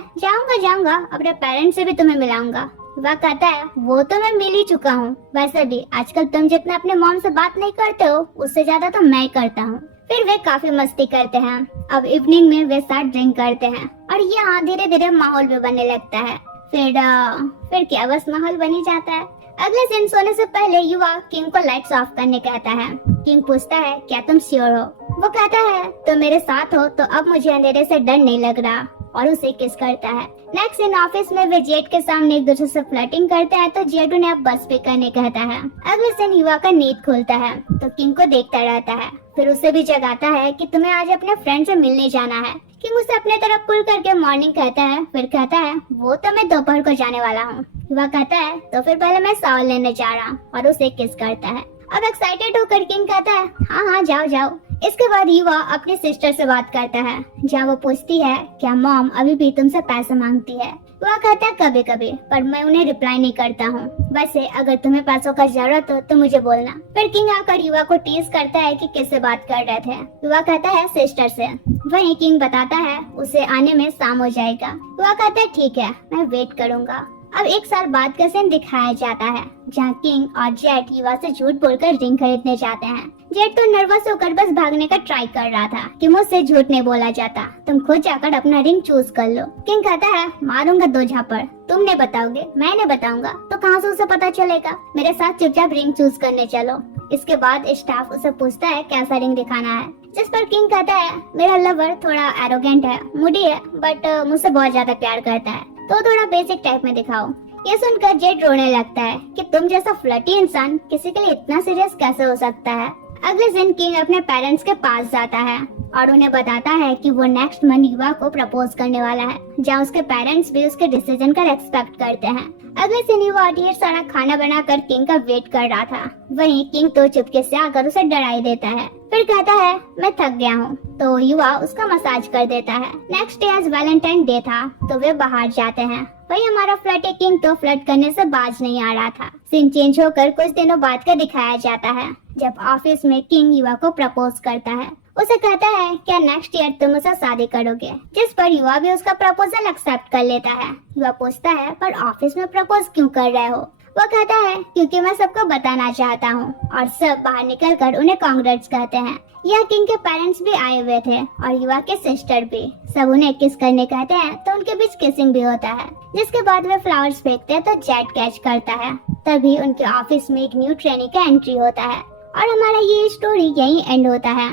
जाऊंगा, अपने पेरेंट्स से भी तुम्हें मिलाऊंगा। वह कहता है वो तो मैं मिल ही चुका हूँ, वैसे भी आजकल तुम जितना अपने मॉम से बात नहीं करते हो उससे ज्यादा तो मैं करता हूँ। फिर वे काफी मस्ती करते हैं। अब इवनिंग में वे साथ ड्रिंक करते हैं और यहाँ धीरे धीरे माहौल भी बनने लगता है। फिर क्या बस माहौल बन ही जाता है। अगले दिन सोने से पहले युवा किंग को लाइट्स ऑफ करने कहता है। किंग पूछता है क्या तुम श्योर हो। वो कहता है तुम मेरे साथ हो तो अब मुझे अंधेरे से डर नहीं लग रहा, और उसे किस करता है। नेक्स्ट दिन ऑफिस में वे जेट के सामने एक दूसरे से फ्लर्टिंग करते हैं तो जेट उन्हें अब बस पे करने कहता है। अगले दिन युवा का नींद खुलता है तो किंग को देखता रहता है। फिर उसे भी जगाता है कि तुम्हें आज अपने फ्रेंड से मिलने जाना है। किंग उसे अपने तरफ पुल करके मॉर्निंग कहता है। फिर कहता है वो तो मैं दोपहर को जाने वाला हूँ। युवा कहता है तो फिर पहले मैं शावर लेने जा रहा हूँ, और उसे किस करता है। अब एक्साइटेड होकर किंग कहता है हाँ जाओ। इसके बाद युवा अपनी सिस्टर से बात करता है, जहाँ वो पूछती है क्या मॉम अभी भी तुमसे पैसे मांगती है। वह कहता है कभी कभी, पर मैं उन्हें रिप्लाई नहीं करता हूँ। वैसे अगर तुम्हें पैसों का जरूरत हो तो मुझे बोलना। फिर किंग आकर युवा को टीज करता है कि किससे बात कर रहे थे। युवा कहता है सिस्टर से। वहीं किंग बताता है उसे आने में शाम हो जाएगा। युवा कहता है ठीक है, मैं वेट करूंगा। अब एक साल बाद का सीन दिखाया जाता है, जहाँ किंग और जेट युवा से झूठ बोलकर रिंग खरीदने जाते हैं। जेट तो नर्वस होकर बस भागने का ट्राई कर रहा था कि मुझसे झूठ नहीं बोला जाता, तुम खुद जाकर अपना रिंग चूज कर लो। किंग कहता है मारूंगा 2 झापड़, तुम नहीं बताओगे मैं नहीं बताऊंगा तो कहाँ से उसे पता चलेगा। मेरे साथ चुपचाप रिंग चूज करने चलो। इसके बाद स्टाफ उसे पूछता है कैसा रिंग दिखाना है, जिस पर किंग कहता है मेरा लवर थोड़ा एरोगेंट है, मूडी है, बट मुझसे बहुत ज्यादा प्यार करता है, तो थोड़ा बेसिक टाइप में दिखाओ। ये सुनकर जेट रोने लगता है कि तुम जैसा फ्लर्टी इंसान किसी के लिए इतना सीरियस कैसे हो सकता है। अगले दिन किंग अपने पेरेंट्स के पास जाता है और उन्हें बताता है कि वो नेक्स्ट मंथ युवा को प्रपोज करने वाला है, जहाँ उसके पेरेंट्स भी उसके डिसीजन का रेस्पेक्ट करते हैं। अगले दिन युवा ढेर सारा खाना बनाकर किंग का वेट कर रहा था। वहीं किंग तो चुपके से आकर उसे डराई देता है। फिर कहता है मैं थक गया हूँ, तो युवा उसका मसाज कर देता है। नेक्स्ट डे आज वैलेंटाइन डे था तो वे बाहर जाते हैं। वही हमारा फ्लर्टी किंग तो फ्लर्ट करने से बाज नहीं आ रहा था। सीन चेंज होकर कुछ दिनों बाद का दिखाया जाता है, जब ऑफिस में किंग युवा को प्रपोज करता है। उसे कहता है क्या नेक्स्ट ईयर तुम उससे शादी करोगे, जिस पर युवा भी उसका प्रपोजल एक्सेप्ट कर लेता है। युवा पूछता है पर ऑफिस में प्रपोज क्यों कर रहे हो। वो कहता है क्योंकि मैं सबको बताना चाहता हूँ, और सब बाहर निकलकर उन्हें कांग्रेट्स कहते हैं। यह किंग के पेरेंट्स भी आए हुए थे और युवा के सिस्टर भी। सब उन्हें किस करने कहते हैं तो उनके बीच किसिंग भी होता है, जिसके बाद वे फ्लावर्स फेंकते हैं तो जेट कैच करता है। तभी उनके ऑफिस में एक न्यू ट्रेनी का एंट्री होता है। और हमारा ये स्टोरी यहीं एंड होता है।